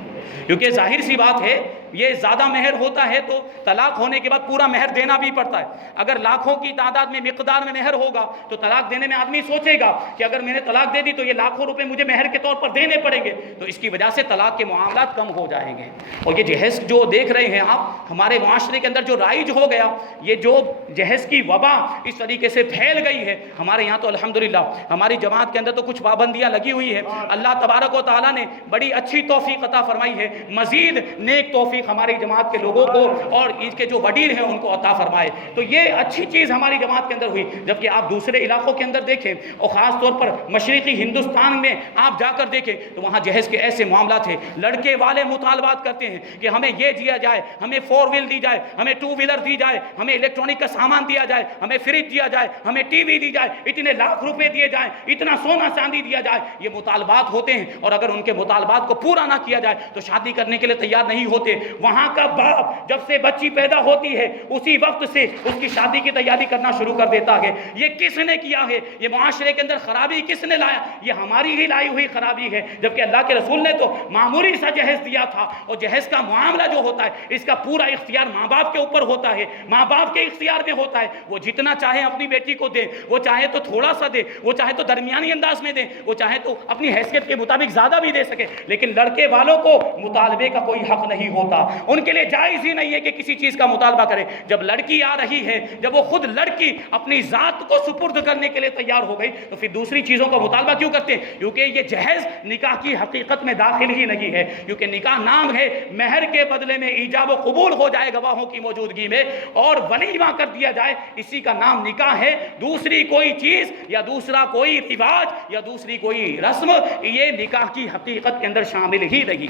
کیونکہ ظاہر سی بات ہے یہ زیادہ مہر ہوتا ہے تو طلاق ہونے کے بعد پورا مہر دینا بھی پڑتا ہے۔ اگر لاکھوں کی تعداد میں مقدار میں مہر ہوگا تو طلاق دینے میں آدمی سوچے گا کہ اگر میں نے طلاق دے دی تو یہ لاکھوں روپے مجھے مہر کے طور پر دینے پڑیں گے، تو اس کی وجہ سے طلاق کے معاملات کم ہو جائیں گے۔ اور یہ جہیز جو دیکھ رہے ہیں آپ ہمارے معاشرے کے اندر جو رائج ہو گیا، یہ جو جہیز کی وبا اس طریقے سے پھیل گئی ہے، ہمارے یہاں تو الحمدللہ ہماری جماعت کے اندر تو کچھ پابندیاں لگی ہوئی ہے، اللہ تبارک و تعالیٰ نے بڑی اچھی توفیق عطا فرمائی ہے، مزید نیک توفیق ہماری جماعت کے لوگوں کو اور ان کے جو وڈیر ہیں ان کو عطا فرمائے۔ تو یہ اچھی چیز ہماری جماعت کے اندر ہوئی۔ جبکہ آپ دوسرے علاقوں کے اندر دیکھیں اور خاص طور پر مشرقی ہندوستان میں آپ جا کر دیکھیں تو وہاں جہیز کے ایسے معاملات ہیں، لڑکے والے مطالبات کرتے ہیں کہ ہمیں یہ دیا جائے، ہمیں 4 ویل دی جائے، ہمیں 2 ویلر دی جائے، ہمیں الیکٹرانک کا سامان دیا جائے، ہمیں فریج دیا جائے، ہمیں ٹی وی دی جائے، اتنے لاکھ روپے دیے جائیں، اتنا سونا چاندی دیا جائے۔ یہ مطالبات ہوتے ہیں اور اگر ان کے مطالبات کو پورا نہ کیا جائے تو شادی کرنے کے لیے تیار نہیں ہوتے۔ وہاں کا باپ جب سے بچی پیدا ہوتی ہے اسی وقت سے اس کی شادی کی تیاری کرنا شروع کر دیتا ہے۔ یہ کس نے کیا ہے؟ یہ معاشرے کے اندر خرابی کس نے لایا؟ یہ ہماری ہی لائی ہوئی خرابی ہے۔ جبکہ اللہ کے رسول نے تو معمولی سا جہیز دیا تھا، اور جہیز کا معاملہ جو ہوتا ہے اس کا پورا اختیار ماں باپ کے اوپر ہوتا ہے، ماں باپ کے اختیار میں ہوتا ہے۔ وہ جتنا چاہے اپنی بیٹی کو دے، وہ چاہے تو تھوڑا سا دے، وہ چاہے تو درمیانی انداز میں دے، وہ چاہے تو اپنی حیثیت کے مطابق زیادہ بھی دے سکے، لیکن لڑکے والوں کو مطالبے کا کوئی حق نہیں ہوتا۔ ان کے لیے جائز ہی نہیں ہے کہ کسی چیز کا مطالبہ کرے۔ جب لڑکی آ رہی ہے، جب وہ خود لڑکی اپنی ذات کو سپرد کرنے کے لیے تیار ہو گئی تو پھر دوسری چیزوں کا مطالبہ کیوں کرتے ہیں؟ کیونکہ یہ جہیز نکاح کی حقیقت میں داخل ہی نہیں ہے، کیونکہ نکاح نام ہے، مہر کے بدلے میں ایجاب و قبول ہو جائے گواہوں کی موجودگی میں اور ولیمہ کر دیا جائے، اسی کا نام نکاح ہے۔ دوسری کوئی چیز یا دوسرا کوئی رواج یا دوسری کوئی رسم یہ نکاح کی حقیقت کے اندر شامل ہی نہیں۔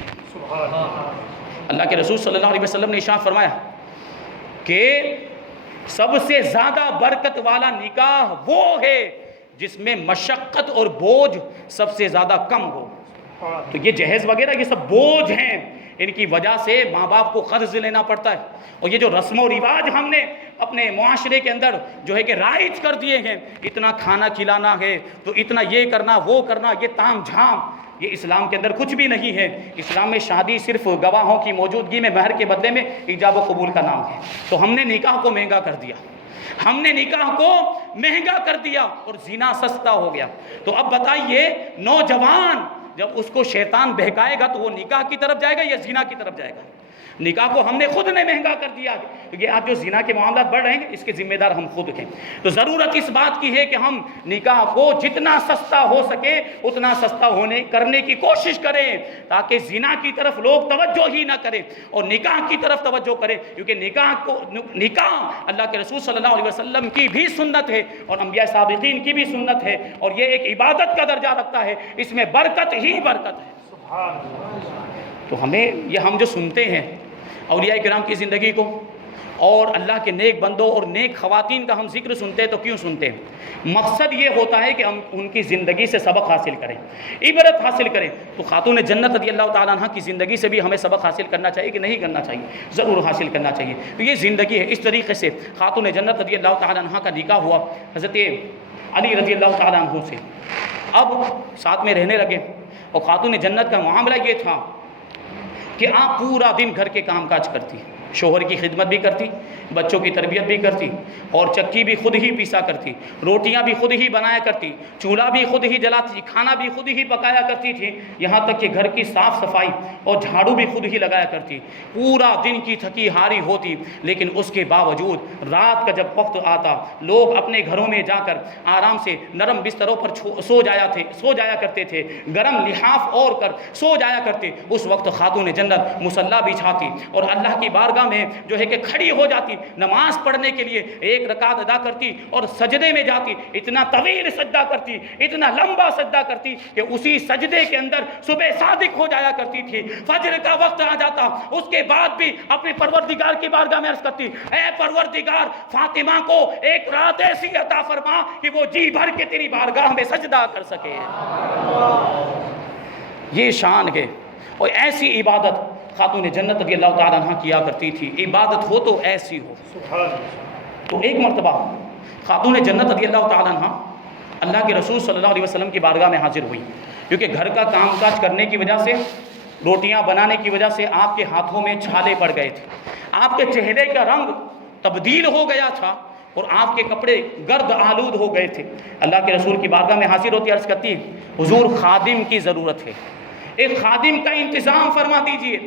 اللہ کے رسول صلی اللہ علیہ وسلم نے ارشاد فرمایا کہ سب سے زیادہ برکت والا نکاح وہ ہے جس میں مشقت اور بوجھ سب سے زیادہ کم ہو۔ تو یہ جہیز وغیرہ یہ سب بوجھ ہیں، ان کی وجہ سے ماں باپ کو قرض لینا پڑتا ہے، اور یہ جو رسم و رواج ہم نے اپنے معاشرے کے اندر جو ہے کہ رائج کر دیے ہیں، اتنا کھانا کھلانا ہے تو اتنا یہ کرنا وہ کرنا، یہ تام جھام، یہ اسلام کے اندر کچھ بھی نہیں ہے۔ اسلام میں شادی صرف گواہوں کی موجودگی میں مہر کے بدلے میں ایجاب و قبول کا نام ہے۔ تو ہم نے نکاح کو مہنگا کر دیا، ہم نے نکاح کو مہنگا کر دیا اور زنا سستا ہو گیا۔ تو اب بتائیے نوجوان جب اس کو شیطان بہکائے گا تو وہ نکاح کی طرف جائے گا یا زنا کی طرف جائے گا؟ نکاح کو ہم نے خود نے مہنگا کر دیا، کیونکہ آج جو زنا کے معاملات بڑھ رہے ہیں اس کے ذمہ دار ہم خود ہیں۔ تو ضرورت اس بات کی ہے کہ ہم نکاح کو جتنا سستا ہو سکے اتنا سستا کرنے کی کوشش کریں، تاکہ زنا کی طرف لوگ توجہ ہی نہ کریں اور نکاح کی طرف توجہ کریں، کیونکہ نکاح اللہ کے رسول صلی اللہ علیہ وسلم کی بھی سنت ہے اور انبیاء سابقین کی بھی سنت ہے، اور یہ ایک عبادت کا درجہ رکھتا ہے، اس میں برکت ہی برکت ہے۔ تو ہم جو سنتے ہیں اولیاء کرام کی زندگی کو اور اللہ کے نیک بندوں اور نیک خواتین کا ہم ذکر سنتے ہیں تو کیوں سنتے ہیں؟ مقصد یہ ہوتا ہے کہ ہم ان کی زندگی سے سبق حاصل کریں، عبرت حاصل کریں۔ تو خاتون جنت رضی اللہ تعالیٰ عنہ کی زندگی سے بھی ہمیں سبق حاصل کرنا چاہیے کہ نہیں کرنا چاہیے؟ ضرور حاصل کرنا چاہیے۔ تو یہ زندگی ہے، اس طریقے سے خاتون جنت رضی اللہ تعالیٰ عنہ کا نکاح ہوا حضرت علی رضی اللہ تعالیٰ عنہ سے۔ اب ساتھ میں رہنے لگے اور خاتون جنت کا معاملہ یہ تھا کہ آپ پورا دن گھر کے کام کاج کرتی، شوہر کی خدمت بھی کرتی، بچوں کی تربیت بھی کرتی، اور چکی بھی خود ہی پیسا کرتی، روٹیاں بھی خود ہی بنایا کرتی، چولہا بھی خود ہی جلاتی، کھانا بھی خود ہی پکایا کرتی تھی، یہاں تک کہ گھر کی صاف صفائی اور جھاڑو بھی خود ہی لگایا کرتی۔ پورا دن کی تھکی ہاری ہوتی، لیکن اس کے باوجود رات کا جب وقت آتا لوگ اپنے گھروں میں جا کر آرام سے نرم بستروں پر سو جایا کرتے تھے، گرم لحاف اوڑھ کر سو جایا کرتے۔ اس وقت خاتون جنت مصلی بچھاتی اور اللہ کی بارگاہ میں جو ہے کہ کھڑی ہو جاتی، نماز پڑھنے کے لیے 1 رکعت ادا کرتی اور سجدے میں جاتی، اتنا طویل سجدہ کرتی، اتنا لمبا سجدہ کرتی کہ اسی سجدے کے اندر صبح صادق ہو جایا کرتی تھی، فجر کا وقت آ جاتا، اس کے بعد بھی اپنے پروردگار کی بارگاہ میں عرض کرتی، اے پروردگار فاطمہ کو ایک رات ایسی عطا فرما کہ وہ جی بھر کے تیری بارگاہ میں سجدہ کر سکے۔ یہ شان ہے، اور ایسی عبادت خاتون جنت رضی اللہ تعالیٰ عنہ کیا کرتی تھی۔ عبادت ہو تو ایسی ہو۔ تو ایک مرتبہ خاتون جنت رضی اللہ تعالیٰ عنہ اللہ کے رسول صلی اللہ علیہ وسلم کی بارگاہ میں حاضر ہوئی، کیونکہ گھر کا کام کاج کرنے کی وجہ سے، روٹیاں بنانے کی وجہ سے آپ کے ہاتھوں میں چھالے پڑ گئے تھے، آپ کے چہرے کا رنگ تبدیل ہو گیا تھا اور آپ کے کپڑے گرد آلود ہو گئے تھے۔ اللہ کے رسول کی بارگاہ میں حاضر ہوتی عرض کرتی، حضور خادم کی ضرورت ہے، ایک خادم کا انتظام فرما دیجئے۔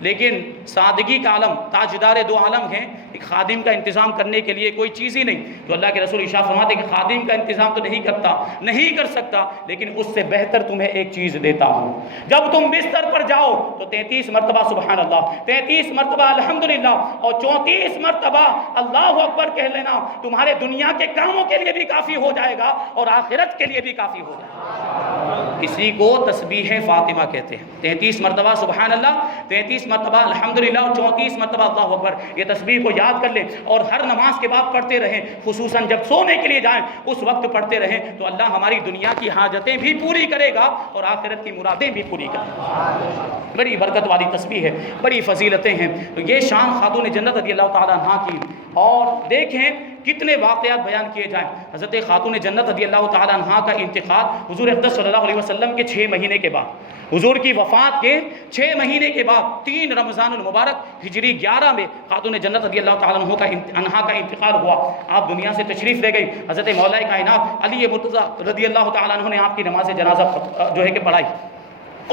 لیکن سادگی کا عالم، تاجدار دو عالم ہیں، ایک خادم کا انتظام کرنے کے لیے کوئی چیز ہی نہیں۔ تو اللہ کے رسول ارشاد فرماتے ہیں کہ خادم کا انتظام تو نہیں کر سکتا، لیکن اس سے بہتر تمہیں ایک چیز دیتا ہوں۔ جب تم بستر پر جاؤ تو 33 مرتبہ سبحان اللہ، 33 مرتبہ الحمدللہ اور 34 مرتبہ اللہ اکبر کہہ لینا، تمہارے دنیا کے کاموں کے لیے بھی کافی ہو جائے گا اور آخرت کے لیے بھی کافی ہو جائے گا۔ اسی کو تسبیح فاطمہ کہتے ہیں۔ 33 مرتبہ سبحان اللہ، 33 مرتبہ الحمدللہ اور 34 مرتبہ اللہ اکبر۔ یہ تسبیح کو یاد کر لیں اور ہر نماز کے بعد پڑھتے رہیں، خصوصاً جب سونے کے لیے جائیں اس وقت پڑھتے رہیں، تو اللہ ہماری دنیا کی حاجتیں بھی پوری کرے گا اور آخرت کی مرادیں بھی پوری کرے گا۔ بڑی برکت والی تسبیح ہے، بڑی فضیلتیں ہیں۔ تو یہ شان خاتون جنت رضی اللہ تعالیٰ عنہا کی، اور دیکھیں کتنے واقعات بیان کیے جائیں۔ حضرت خاتون جنت رضی اللہ تعالیٰ عنہا کا انتقال حضور اقدس صلی اللہ علیہ وسلم کے 6 مہینے کے بعد، حضور کی وفات کے 6 مہینے کے بعد 3 رمضان المبارک ہجری 11 میں خاتون جنت رضی اللہ تعالیٰ عنہا کا انتقال ہوا۔ آپ دنیا سے تشریف لے گئی۔ حضرت مولا کائنات علی مرتضیٰ رضی اللہ تعالیٰ عنہ نے آپ کی نماز جنازہ جو ہے کہ پڑھائی۔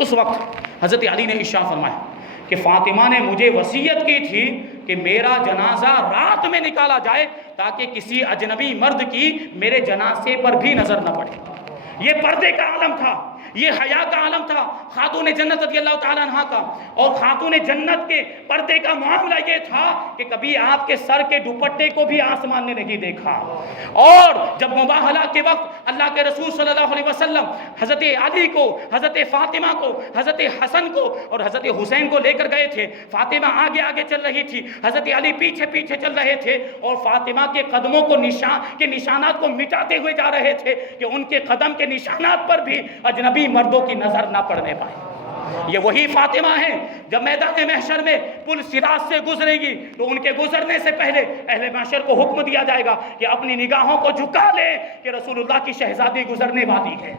اس وقت حضرت علی نے ارشاد فرمایا کہ فاطمہ نے مجھے وصیت کی تھی کہ میرا جنازہ رات میں نکالا جائے تاکہ کسی اجنبی مرد کی میرے جنازے پر بھی نظر نہ پڑے۔ یہ پردے کا عالم تھا، یہ حیا کا عالم تھا خاتون جنت رضی اللہ تعالیٰ عنہ کا۔ اور خاتون جنت کے پردے کا معاملہ یہ تھا کہ کبھی آپ کے سر کے دوپٹے کو بھی آسمان نے نہیں دیکھا۔ اور جب مباہلہ کے وقت اللہ کے رسول صلی اللہ علیہ وسلم حضرت علی کو، حضرت فاطمہ کو، حضرت حسن کو اور حضرت حسین کو لے کر گئے تھے، فاطمہ آگے آگے چل رہی تھی، حضرت علی پیچھے پیچھے چل رہے تھے، اور فاطمہ کے قدموں کو نشانات کو مٹاتے ہوئے جا رہے تھے کہ ان کے قدم کے نشانات پر بھی اجنبی مردوں کی نظر نہ پڑنے پائے۔ یہ وہی فاطمہ ہیں جب میدان محشر میں پل صراط سے گزرے گی تو ان کے گزرنے سے پہلے اہل محشر کو حکم دیا جائے گا کہ اپنی نگاہوں کو جھکا لے کہ رسول اللہ کی شہزادی گزرنے والی ہے۔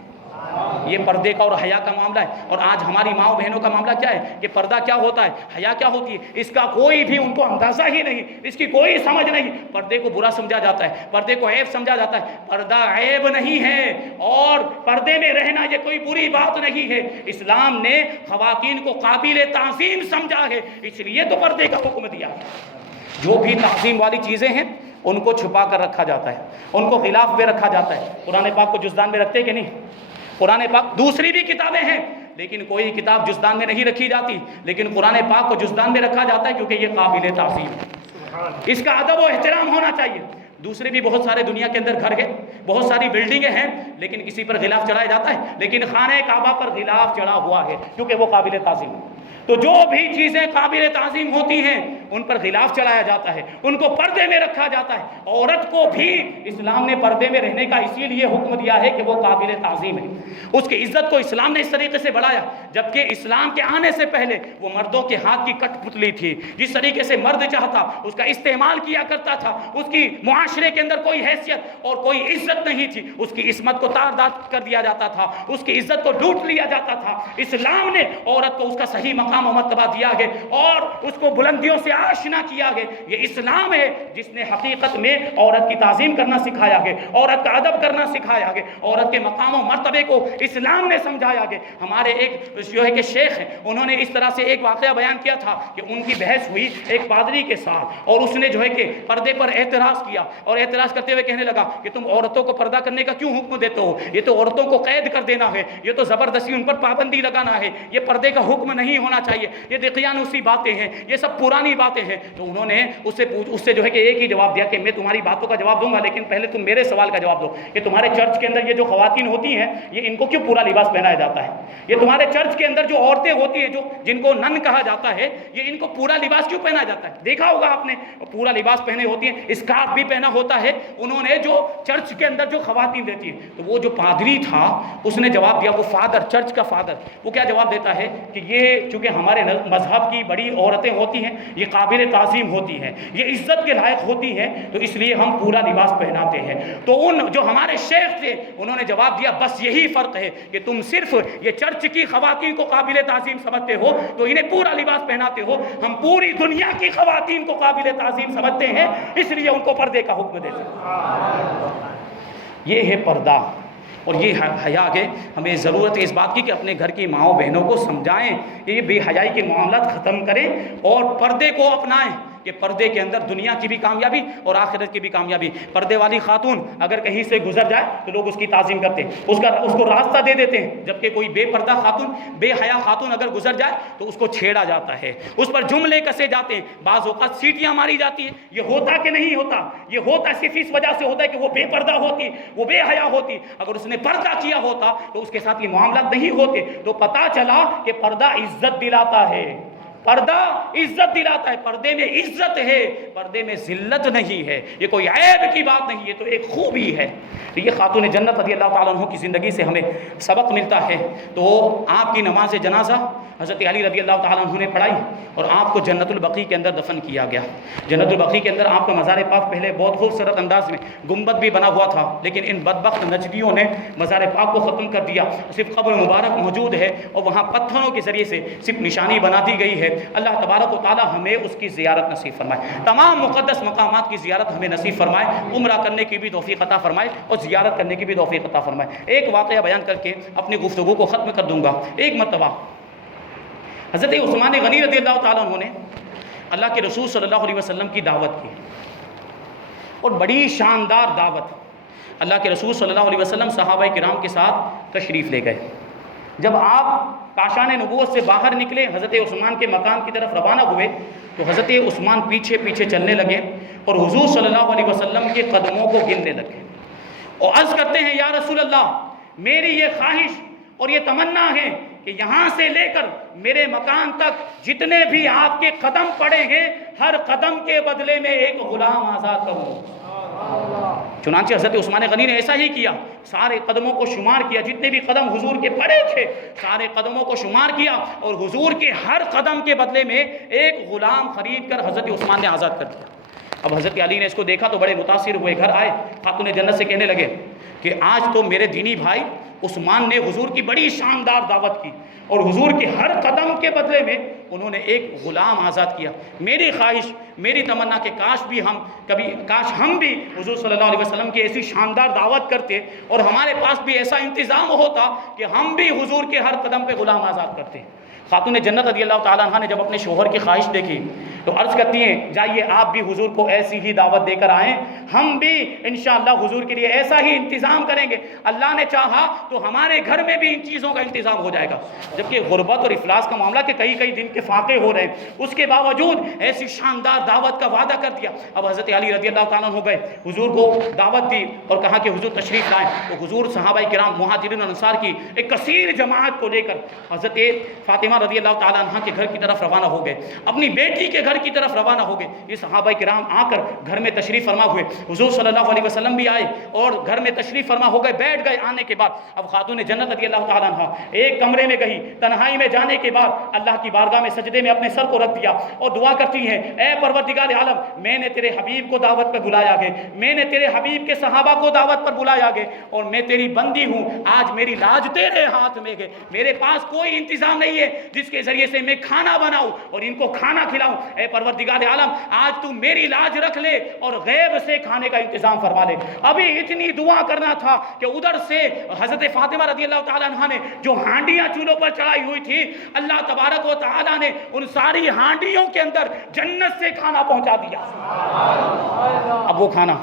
یہ پردے کا اور حیا کا معاملہ ہے۔ اور آج ہماری ماں بہنوں کا معاملہ کیا ہے کہ پردہ کیا ہوتا ہے، حیا کیا ہوتی ہے، اس کا کوئی بھی ان کو اندازہ ہی نہیں، اس کی کوئی سمجھ نہیں۔ پردے کو برا سمجھا جاتا ہے، پردے کو عیب سمجھا جاتا ہے۔ پردہ عیب نہیں ہے اور پردے میں رہنا یہ کوئی بری بات نہیں ہے۔ اسلام نے خواتین کو قابل تعظیم سمجھا ہے، اس لیے تو پردے کا حکم دیا ہے۔ جو بھی تعظیم والی چیزیں ہیں ان کو چھپا کر رکھا جاتا ہے، ان کو غلاف میں رکھا جاتا ہے۔ قرآن پاک کو جزدان میں رکھتے کہ نہیں؟ قرآن پاک، دوسری بھی کتابیں ہیں لیکن کوئی کتاب جزدان میں نہیں رکھی جاتی، لیکن قرآن پاک کو جزدان میں رکھا جاتا ہے کیونکہ یہ قابل تعظیم ہے، اس کا ادب و احترام ہونا چاہیے۔ دوسرے بھی بہت سارے دنیا کے اندر گھر ہیں، بہت ساری بلڈنگیں ہیں، لیکن کسی پر غلاف چڑھایا جاتا ہے، لیکن خانہ کعبہ پر غلاف چڑھا ہوا ہے کیونکہ وہ قابل تعظیم ہے۔ تو جو بھی چیزیں قابل تعظیم ہوتی ہیں ان پر غلاف چڑھایا جاتا ہے، ان کو پردے میں رکھا جاتا ہے۔ عورت کو بھی اسلام نے پردے میں رہنے کا اسی لیے حکم دیا ہے کہ وہ قابل تعظیم ہے۔ اس کی عزت کو اسلام نے اس طریقے سے بڑھایا، جبکہ اسلام کے آنے سے پہلے وہ مردوں کے ہاتھ کی کٹ پتلی تھی۔ جس طریقے سے مرد چاہتا اس کا استعمال کیا کرتا تھا، اس کی معاشرے کے اندر کوئی حیثیت اور کوئی عزت نہیں تھی، اس کی عصمت کو تار دار کر دیا جاتا تھا، اس کی عزت کو لوٹ لیا جاتا تھا۔ اسلام نے عورت کو اس کا صحیح مقام و مرتبہ دیا ہے اور اس کو بلندیوں سے آشنا کیا ہے۔ یہ اسلام ہے جس نے حقیقت میں عورت کی تعظیم کرنا سکھایا ہے، عورت کا ادب کرنا سکھایا ہے، عورت کے مقام و مرتبے کو اسلام نے سمجھایا ہے۔ ہمارے ایک جو ہے کہ شیخ ہیں، انہوں نے اس طرح سے ایک واقعہ بیان کیا تھا کہ ان کی بحث ہوئی ایک پادری کے ساتھ اور اس نے جو ہے کہ پردے پر اعتراض کیا اور اعتراض کرتے ہوئے کہنے لگا کہ تم عورتوں کو پردہ کرنے کا کیوں حکم دیتے ہو؟ یہ تو عورتوں کو قید کر دینا ہے، یہ تو زبردستی ان پر پابندی لگانا ہے، یہ پردے کا حکم نہیں ہونا چاہیے، یہ دقیانوسی باتیں ہیں، یہ سب پرانی باتیں ہیں۔ تو انہوں نے اس سے جو ہے کہ ایک ہی جواب دیا کہ میں تمہاری باتوں کا جواب دوں گا، لیکن پہلے تم میرے سوال کا جواب دو کہ تمہارے چرچ کے اندر یہ جو خواتین ہوتی ہیں یہ ان کو کیوں پورا لباس پہنایا جاتا ہے؟ یہ تمہارے چرچ کے اندر جو عورتیں ہوتی ہیں جن کو نن کہا جاتا ہے، یہ ان کو پورا لباس کیوں پہنا جاتا ہے؟ دیکھا ہوگا آپ نے، پورا لباس پہنے ہوتی ہیں، اسکارف بھی پہنا ہوتا ہے انہوں نے، جو چرچ کے اندر جو خواتین دیتی ہیں۔ تو وہ جو پادری تھا اس نے جواب دیا، وہ فادر، چرچ کا فادر، وہ کیا جواب دیتا ہے کہ یہ چونکہ ہمارے مذہب کی بڑی عورتیں ہوتی ہیں، یہ قابل تعظیم ہوتی ہیں، یہ عزت کے لائق ہوتی ہیں، تو اس لیے ہم پورا لباس پہناتے ہیں۔ تو جو ہمارے شیخ تھے انہوں نے جواب دیا، بس یہی فرق ہے کہ تم صرف یہ چرچ کی خواتین کو قابل تعظیم سمجھتے ہو تو انہیں پورا لباس پہناتے ہو، ہم پوری دنیا کی خواتین کو قابل تعظیم سمجھتے ہیں، اس لیے ان کو پردے کا حکم دیتے ہیں۔ یہ ہے پردہ، اور یہ حیا ہے، ہمیں ضرورت ہے اس بات کی کہ اپنے گھر کی ماؤں بہنوں کو سمجھائیں کہ یہ بے حیائی کے معاملات ختم کریں اور پردے کو اپنائیں کہ پردے کے اندر دنیا کی بھی کامیابی اور آخرت کی بھی کامیابی۔ پردے والی خاتون اگر کہیں سے گزر جائے تو لوگ اس کی تعظیم کرتے ہیں، اس کو راستہ دے دیتے ہیں، جبکہ کوئی بے پردہ خاتون، بے حیا خاتون اگر گزر جائے تو اس کو چھیڑا جاتا ہے، اس پر جملے کسے جاتے ہیں، بعض اوقات سیٹیاں ماری جاتی ہیں۔ یہ ہوتا کہ نہیں ہوتا؟ یہ ہوتا صرف اس وجہ سے ہوتا ہے کہ وہ بے پردہ ہوتی، وہ بے حیا ہوتی۔ اگر اس نے پردہ کیا ہوتا تو اس کے ساتھ یہ معاملات نہیں ہوتے۔ تو پتہ چلا کہ پردہ عزت دلاتا ہے، پردہ عزت دلاتا ہے، پردے میں عزت ہے، پردے میں ذلت نہیں ہے، یہ کوئی عیب کی بات نہیں ہے، تو ایک خوبی ہے۔ تو یہ خاتون جنت رضی اللہ تعالیٰ عنہ کی زندگی سے ہمیں سبق ملتا ہے۔ تو آپ کی نماز جنازہ حضرت علی رضی اللہ تعالیٰ عنہ نے پڑھائی اور آپ کو جنت البقیع کے اندر دفن کیا گیا۔ جنت البقیع کے اندر آپ کا مزار پاک پہلے بہت خوبصورت انداز میں گنبد بھی بنا ہوا تھا، لیکن ان بدبخت نجدیوں نے مزار پاک کو ختم کر دیا، صرف قبر مبارک موجود ہے اور وہاں پتھروں کے ذریعے سے صرف نشانی بنا دی گئی ہے۔ اللہ تبارک و تعالی ہمیں اس کی زیارت نصیب فرمائے، تمام مقدس مقامات کی زیارت ہمیں نصیب فرمائے، عمرہ کرنے کی بھی توفیق عطا فرمائے اور زیارت کرنے کی بھی توفیق عطا فرمائے۔ ایک واقعہ بیان کر کے اپنی گفتگو کو ختم کر دوں گا۔ ایک مرتبہ حضرت عثمان غنی رضی اللہ تعالیٰ عنہ نے اللہ کے رسول صلی اللہ علیہ وسلم کی دعوت کی اور بڑی شاندار دعوت۔ اللہ کے رسول صلی اللہ علیہ وسلم صحابہ کرام کے ساتھ تشریف لے گئے۔ جب آپ کاشان نبوت سے باہر نکلے، حضرت عثمان کے مکان کی طرف روانہ ہوئے تو حضرت عثمان پیچھے پیچھے چلنے لگے اور حضور صلی اللہ علیہ وسلم کے قدموں کو گننے لگے اور عرض کرتے ہیں، یا رسول اللہ، میری یہ خواہش اور یہ تمنا ہے کہ یہاں سے لے کر میرے مکان تک جتنے بھی آپ کے قدم پڑے ہیں، ہر قدم کے بدلے میں ایک غلام آزاد کروں۔ چنانچہ حضرت عثمان غنی نے ایسا ہی کیا، سارے قدموں کو شمار کیا، جتنے بھی قدم حضور کے پڑے تھے سارے قدموں کو شمار کیا اور حضور کے ہر قدم کے بدلے میں ایک غلام خرید کر حضرت عثمان نے آزاد کر دیا۔ اب حضرت علی نے اس کو دیکھا تو بڑے متاثر ہوئے، گھر آئے، خاتون جنت سے کہنے لگے کہ آج تو میرے دینی بھائی عثمان نے حضور کی بڑی شاندار دعوت کی اور حضور کے ہر قدم کے بدلے میں انہوں نے ایک غلام آزاد کیا۔ میری خواہش، میری تمنا کہ کاش ہم بھی حضور صلی اللہ علیہ وسلم کی ایسی شاندار دعوت کرتے اور ہمارے پاس بھی ایسا انتظام ہوتا کہ ہم بھی حضور کے ہر قدم پہ غلام آزاد کرتے۔ خاتون جنت رضی اللہ تعالیٰ عنہ نے جب اپنے شوہر کی خواہش دیکھی تو عرض کرتی ہیں، جائیے آپ بھی حضور کو ایسی ہی دعوت دے کر آئیں، ہم بھی انشاءاللہ حضور کے لیے ایسا ہی انتظام کریں گے، اللہ نے چاہا تو ہمارے گھر میں بھی ان چیزوں کا انتظام ہو جائے گا۔ جبکہ غربت اور افلاس کا معاملہ کہ کئی دن کے فاقے ہو رہے ہیں، اس کے باوجود ایسی شاندار دعوت کا وعدہ کر دیا۔ اب حضرت علی رضی اللہ تعالیٰ عنہ گئے، حضور کو دعوت دی اور کہا کہ حضور تشریف لائیں، تو حضور صحابہ کرام مہاجرین اور انصار کی ایک کثیر جماعت کو لے کر حضرت فاطمہ رضی اللہ تعالیٰ عنہ کے گھر کی طرف روانہ ہو گئے، اپنی بیٹی کے گھر کی طرف روانہ ہو گئے۔ یہ صحابہ کرام آ کر گھر میں تشریف فرما ہوئے، حضور صلی اللہ علیہ وسلم بھی آئے اور گھر میں تشریف فرما ہو گئے، بیٹھ گئے۔ آنے کے بعد اب خاتون جنت رضی اللہ تعالیٰ عنہ ایک کمرے میں گئی، تنہائی میں جانے کے بعد اللہ کی بارگاہ میں سجدے میں اپنے سر کو رکھ دیا اور دعا کرتی ہیں، اے پروردگار عالم، میں نے تیرے حبیب کو دعوت پر بلایا گے، میں نے تیرے حبیب کے صحابہ کو دعوت پر بلایا گے اور میں تیری بندی ہوں، آج میری لاج تیرے ہاتھ میں ہے، میرے پاس کوئی انتظام نہیں ہے جس کے ذریعے سے میں کھانا بناؤں اور ان کو کھانا کھلاؤں۔ اے پروردگار عالم، آج تو میری لاج رکھ لے اور غیب سے کھانے کا انتظام فرما لے۔ ابھی اتنی دعا کرنا تھا کہ ادھر سے حضرت فاطمہ رضی اللہ تعالیٰ عنہ نے جو ہانڈیاں چولہوں پر چڑھائی ہوئی تھی، اللہ تبارک و تعالیٰ نے ان ساری ہانڈیوں کے اندر جنت سے کھانا پہنچا دیا۔ اب وہ کھانا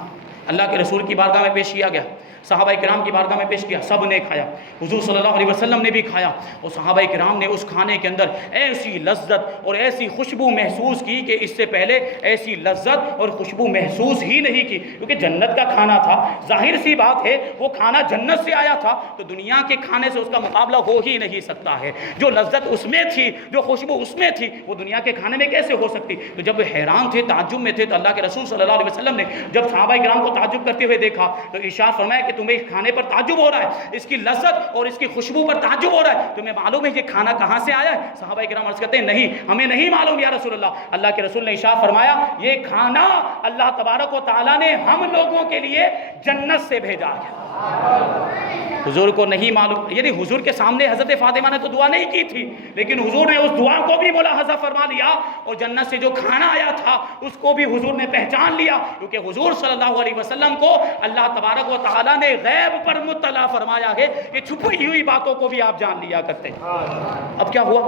اللہ کے رسول کی بارگاہ میں پیش کیا گیا، صحابہ کرام کی بارگاہ میں پیش کیا، سب نے کھایا، حضور صلی اللہ علیہ وسلم نے بھی کھایا اور صحابہ کرام نے اس کھانے کے اندر ایسی لذت اور ایسی خوشبو محسوس کی کہ اس سے پہلے ایسی لذت اور خوشبو محسوس ہی نہیں کی، کیونکہ جنت کا کھانا تھا، ظاہر سی بات ہے وہ کھانا جنت سے آیا تھا تو دنیا کے کھانے سے اس کا مقابلہ ہو ہی نہیں سکتا ہے۔ جو لذت اس میں تھی، جو خوشبو اس میں تھی، وہ دنیا کے کھانے میں کیسے ہو سکتی؟ تو جب حیران تھے، تعجب میں تھے، تو اللہ کے رسول صلی اللہ علیہ وسلم نے جب صحابہ کرام کو تعجب کرتے ہوئے دیکھا تو ارشاد فرمایا کہ تمہیں اس کھانے پر تعجب ہو رہا ہے، اس کی لذت اور اس کی خوشبو پر تعجب ہو رہا ہے، تمہیں معلوم ہے یہ کھانا کہاں سے آیا ہے؟ صحابہ کرام عرض کرتے ہیں نہیں، ہمیں نہیں معلوم یا رسول اللہ۔ اللہ کے رسول نے ارشاد فرمایا یہ کھانا اللہ تبارک و تعالیٰ نے ہم لوگوں کے لیے جنت سے بھیجا ہے۔ حضور کو نہیں معلوم، یعنی حضور کے سامنے حضرت فاطمہ نے تو دعا نہیں کی تھی، لیکن حضور نے اس دعا کو بھی ملاحظہ فرما لیا، اور جنت سے جو کھانا آیا تھا اس کو بھی حضور نے پہچان لیا، کیونکہ حضور صلی اللہ علیہ وسلم کو اللہ تبارک و تعالیٰ نے غیب پر مطلع فرمایا ہے کہ چھپی ہوئی باتوں کو بھی آپ جان لیا کرتے ہیں۔ اب کیا ہوا؟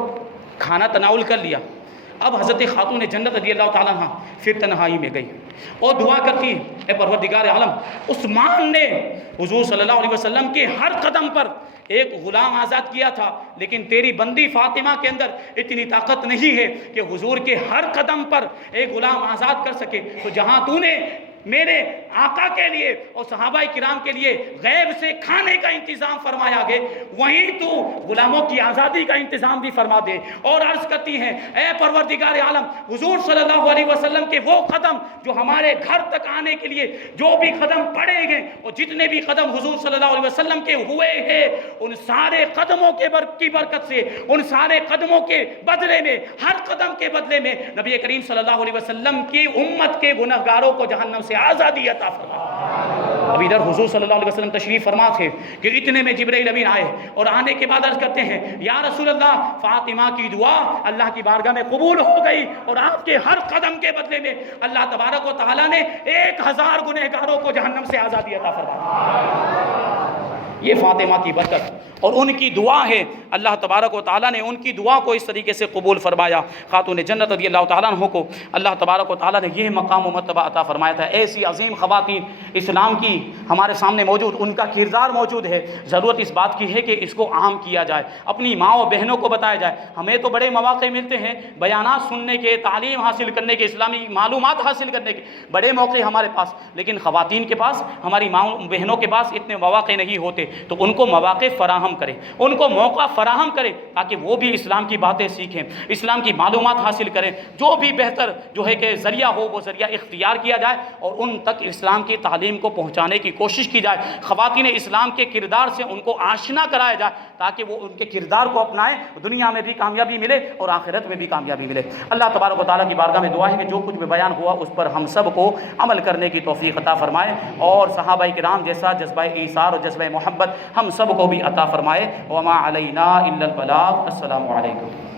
کھانا تناول کر لیا، اب حضرت خاتون جنت رضی اللہ تعالیٰ عنہ پھر تنہائی میں گئی اور دعا کرتی، اے پروردگار عالم، عثمان نے حضور صلی اللہ علیہ وسلم کے ہر قدم پر ایک غلام آزاد کیا تھا، لیکن تیری بندی فاطمہ کے اندر اتنی طاقت نہیں ہے کہ حضور کے ہر قدم پر ایک غلام آزاد کر سکے، تو جہاں تو نے میرے آقا کے لیے اور صحابہ کرام کے لیے غیب سے کھانے کا انتظام فرمایا گے، وہیں تو غلاموں کی آزادی کا انتظام بھی فرما دے۔ اور عرض کرتی ہیں، اے پروردگار عالم، حضور صلی اللہ علیہ وسلم کے وہ قدم جو ہمارے گھر تک آنے کے لیے جو بھی قدم پڑے گئے اور جتنے بھی قدم حضور صلی اللہ علیہ وسلم کے ہوئے ہیں، ان سارے قدموں کی برکت سے، ان سارے قدموں کے بدلے میں، ہر قدم کے بدلے میں نبی کریم صلی اللہ علیہ وسلم کی امت کے گنہگاروں کو جہنم سے آزادی عطا فرما۔ اب ادھر حضور صلی اللہ علیہ وسلم تشریف فرما تھے کہ اتنے میں جبرائیل امین آئے، اور آنے کے بعد عرض کرتے ہیں، یا رسول اللہ، فاطمہ کی دعا اللہ کی بارگاہ میں قبول ہو گئی، اور آپ کے ہر قدم کے بدلے میں اللہ تبارک و تعالیٰ نے 1000 گنہگاروں کو جہنم سے آزادی عطا فرما۔ یہ فاطمہ کی برکت اور ان کی دعا ہے، اللہ تبارک و تعالیٰ نے ان کی دعا کو اس طریقے سے قبول فرمایا۔ خاتون جنت رضی اللہ تعالیٰ عنہ کو اللہ تبارک و تعالیٰ نے یہ مقام و مرتبہ عطا فرمایا تھا۔ ایسی عظیم خواتین اسلام کی ہمارے سامنے موجود، ان کا کردار موجود ہے، ضرورت اس بات کی ہے کہ اس کو عام کیا جائے، اپنی ماں و بہنوں کو بتایا جائے۔ ہمیں تو بڑے مواقع ملتے ہیں بیانات سننے کے، تعلیم حاصل کرنے کے، اسلامی معلومات حاصل کرنے کے بڑے موقع ہمارے پاس، لیکن خواتین کے پاس، ہماری ماں بہنوں کے پاس اتنے مواقع نہیں ہوتے، تو ان کو مواقع فراہم کریں، ان کو موقع فراہم کریں تاکہ وہ بھی اسلام کی باتیں سیکھیں، اسلام کی معلومات حاصل کریں، جو بھی بہتر جو ہے کہ ذریعہ ہو وہ ذریعہ اختیار کیا جائے اور ان تک اسلام کی تعلیم کو پہنچانے کی کوشش کی جائے۔ خواتین اسلام کے کردار سے ان کو آشنا کرایا جائے تاکہ وہ ان کے کردار کو اپنائیں، دنیا میں بھی کامیابی ملے اور آخرت میں بھی کامیابی ملے۔ اللہ تبارک و تعالیٰ کی بارگاہ میں دعا ہے کہ جو کچھ بھی بیان ہوا اس پر ہم سب کو عمل کرنے کی توفیق عطا فرمائے، اور صحابہ کرام جیسا جذبہ ایثار اور جذبہ محبت ہم سب کو بھی عطا فرمائے۔ وما علینا الا البلاغ۔ السلام علیکم۔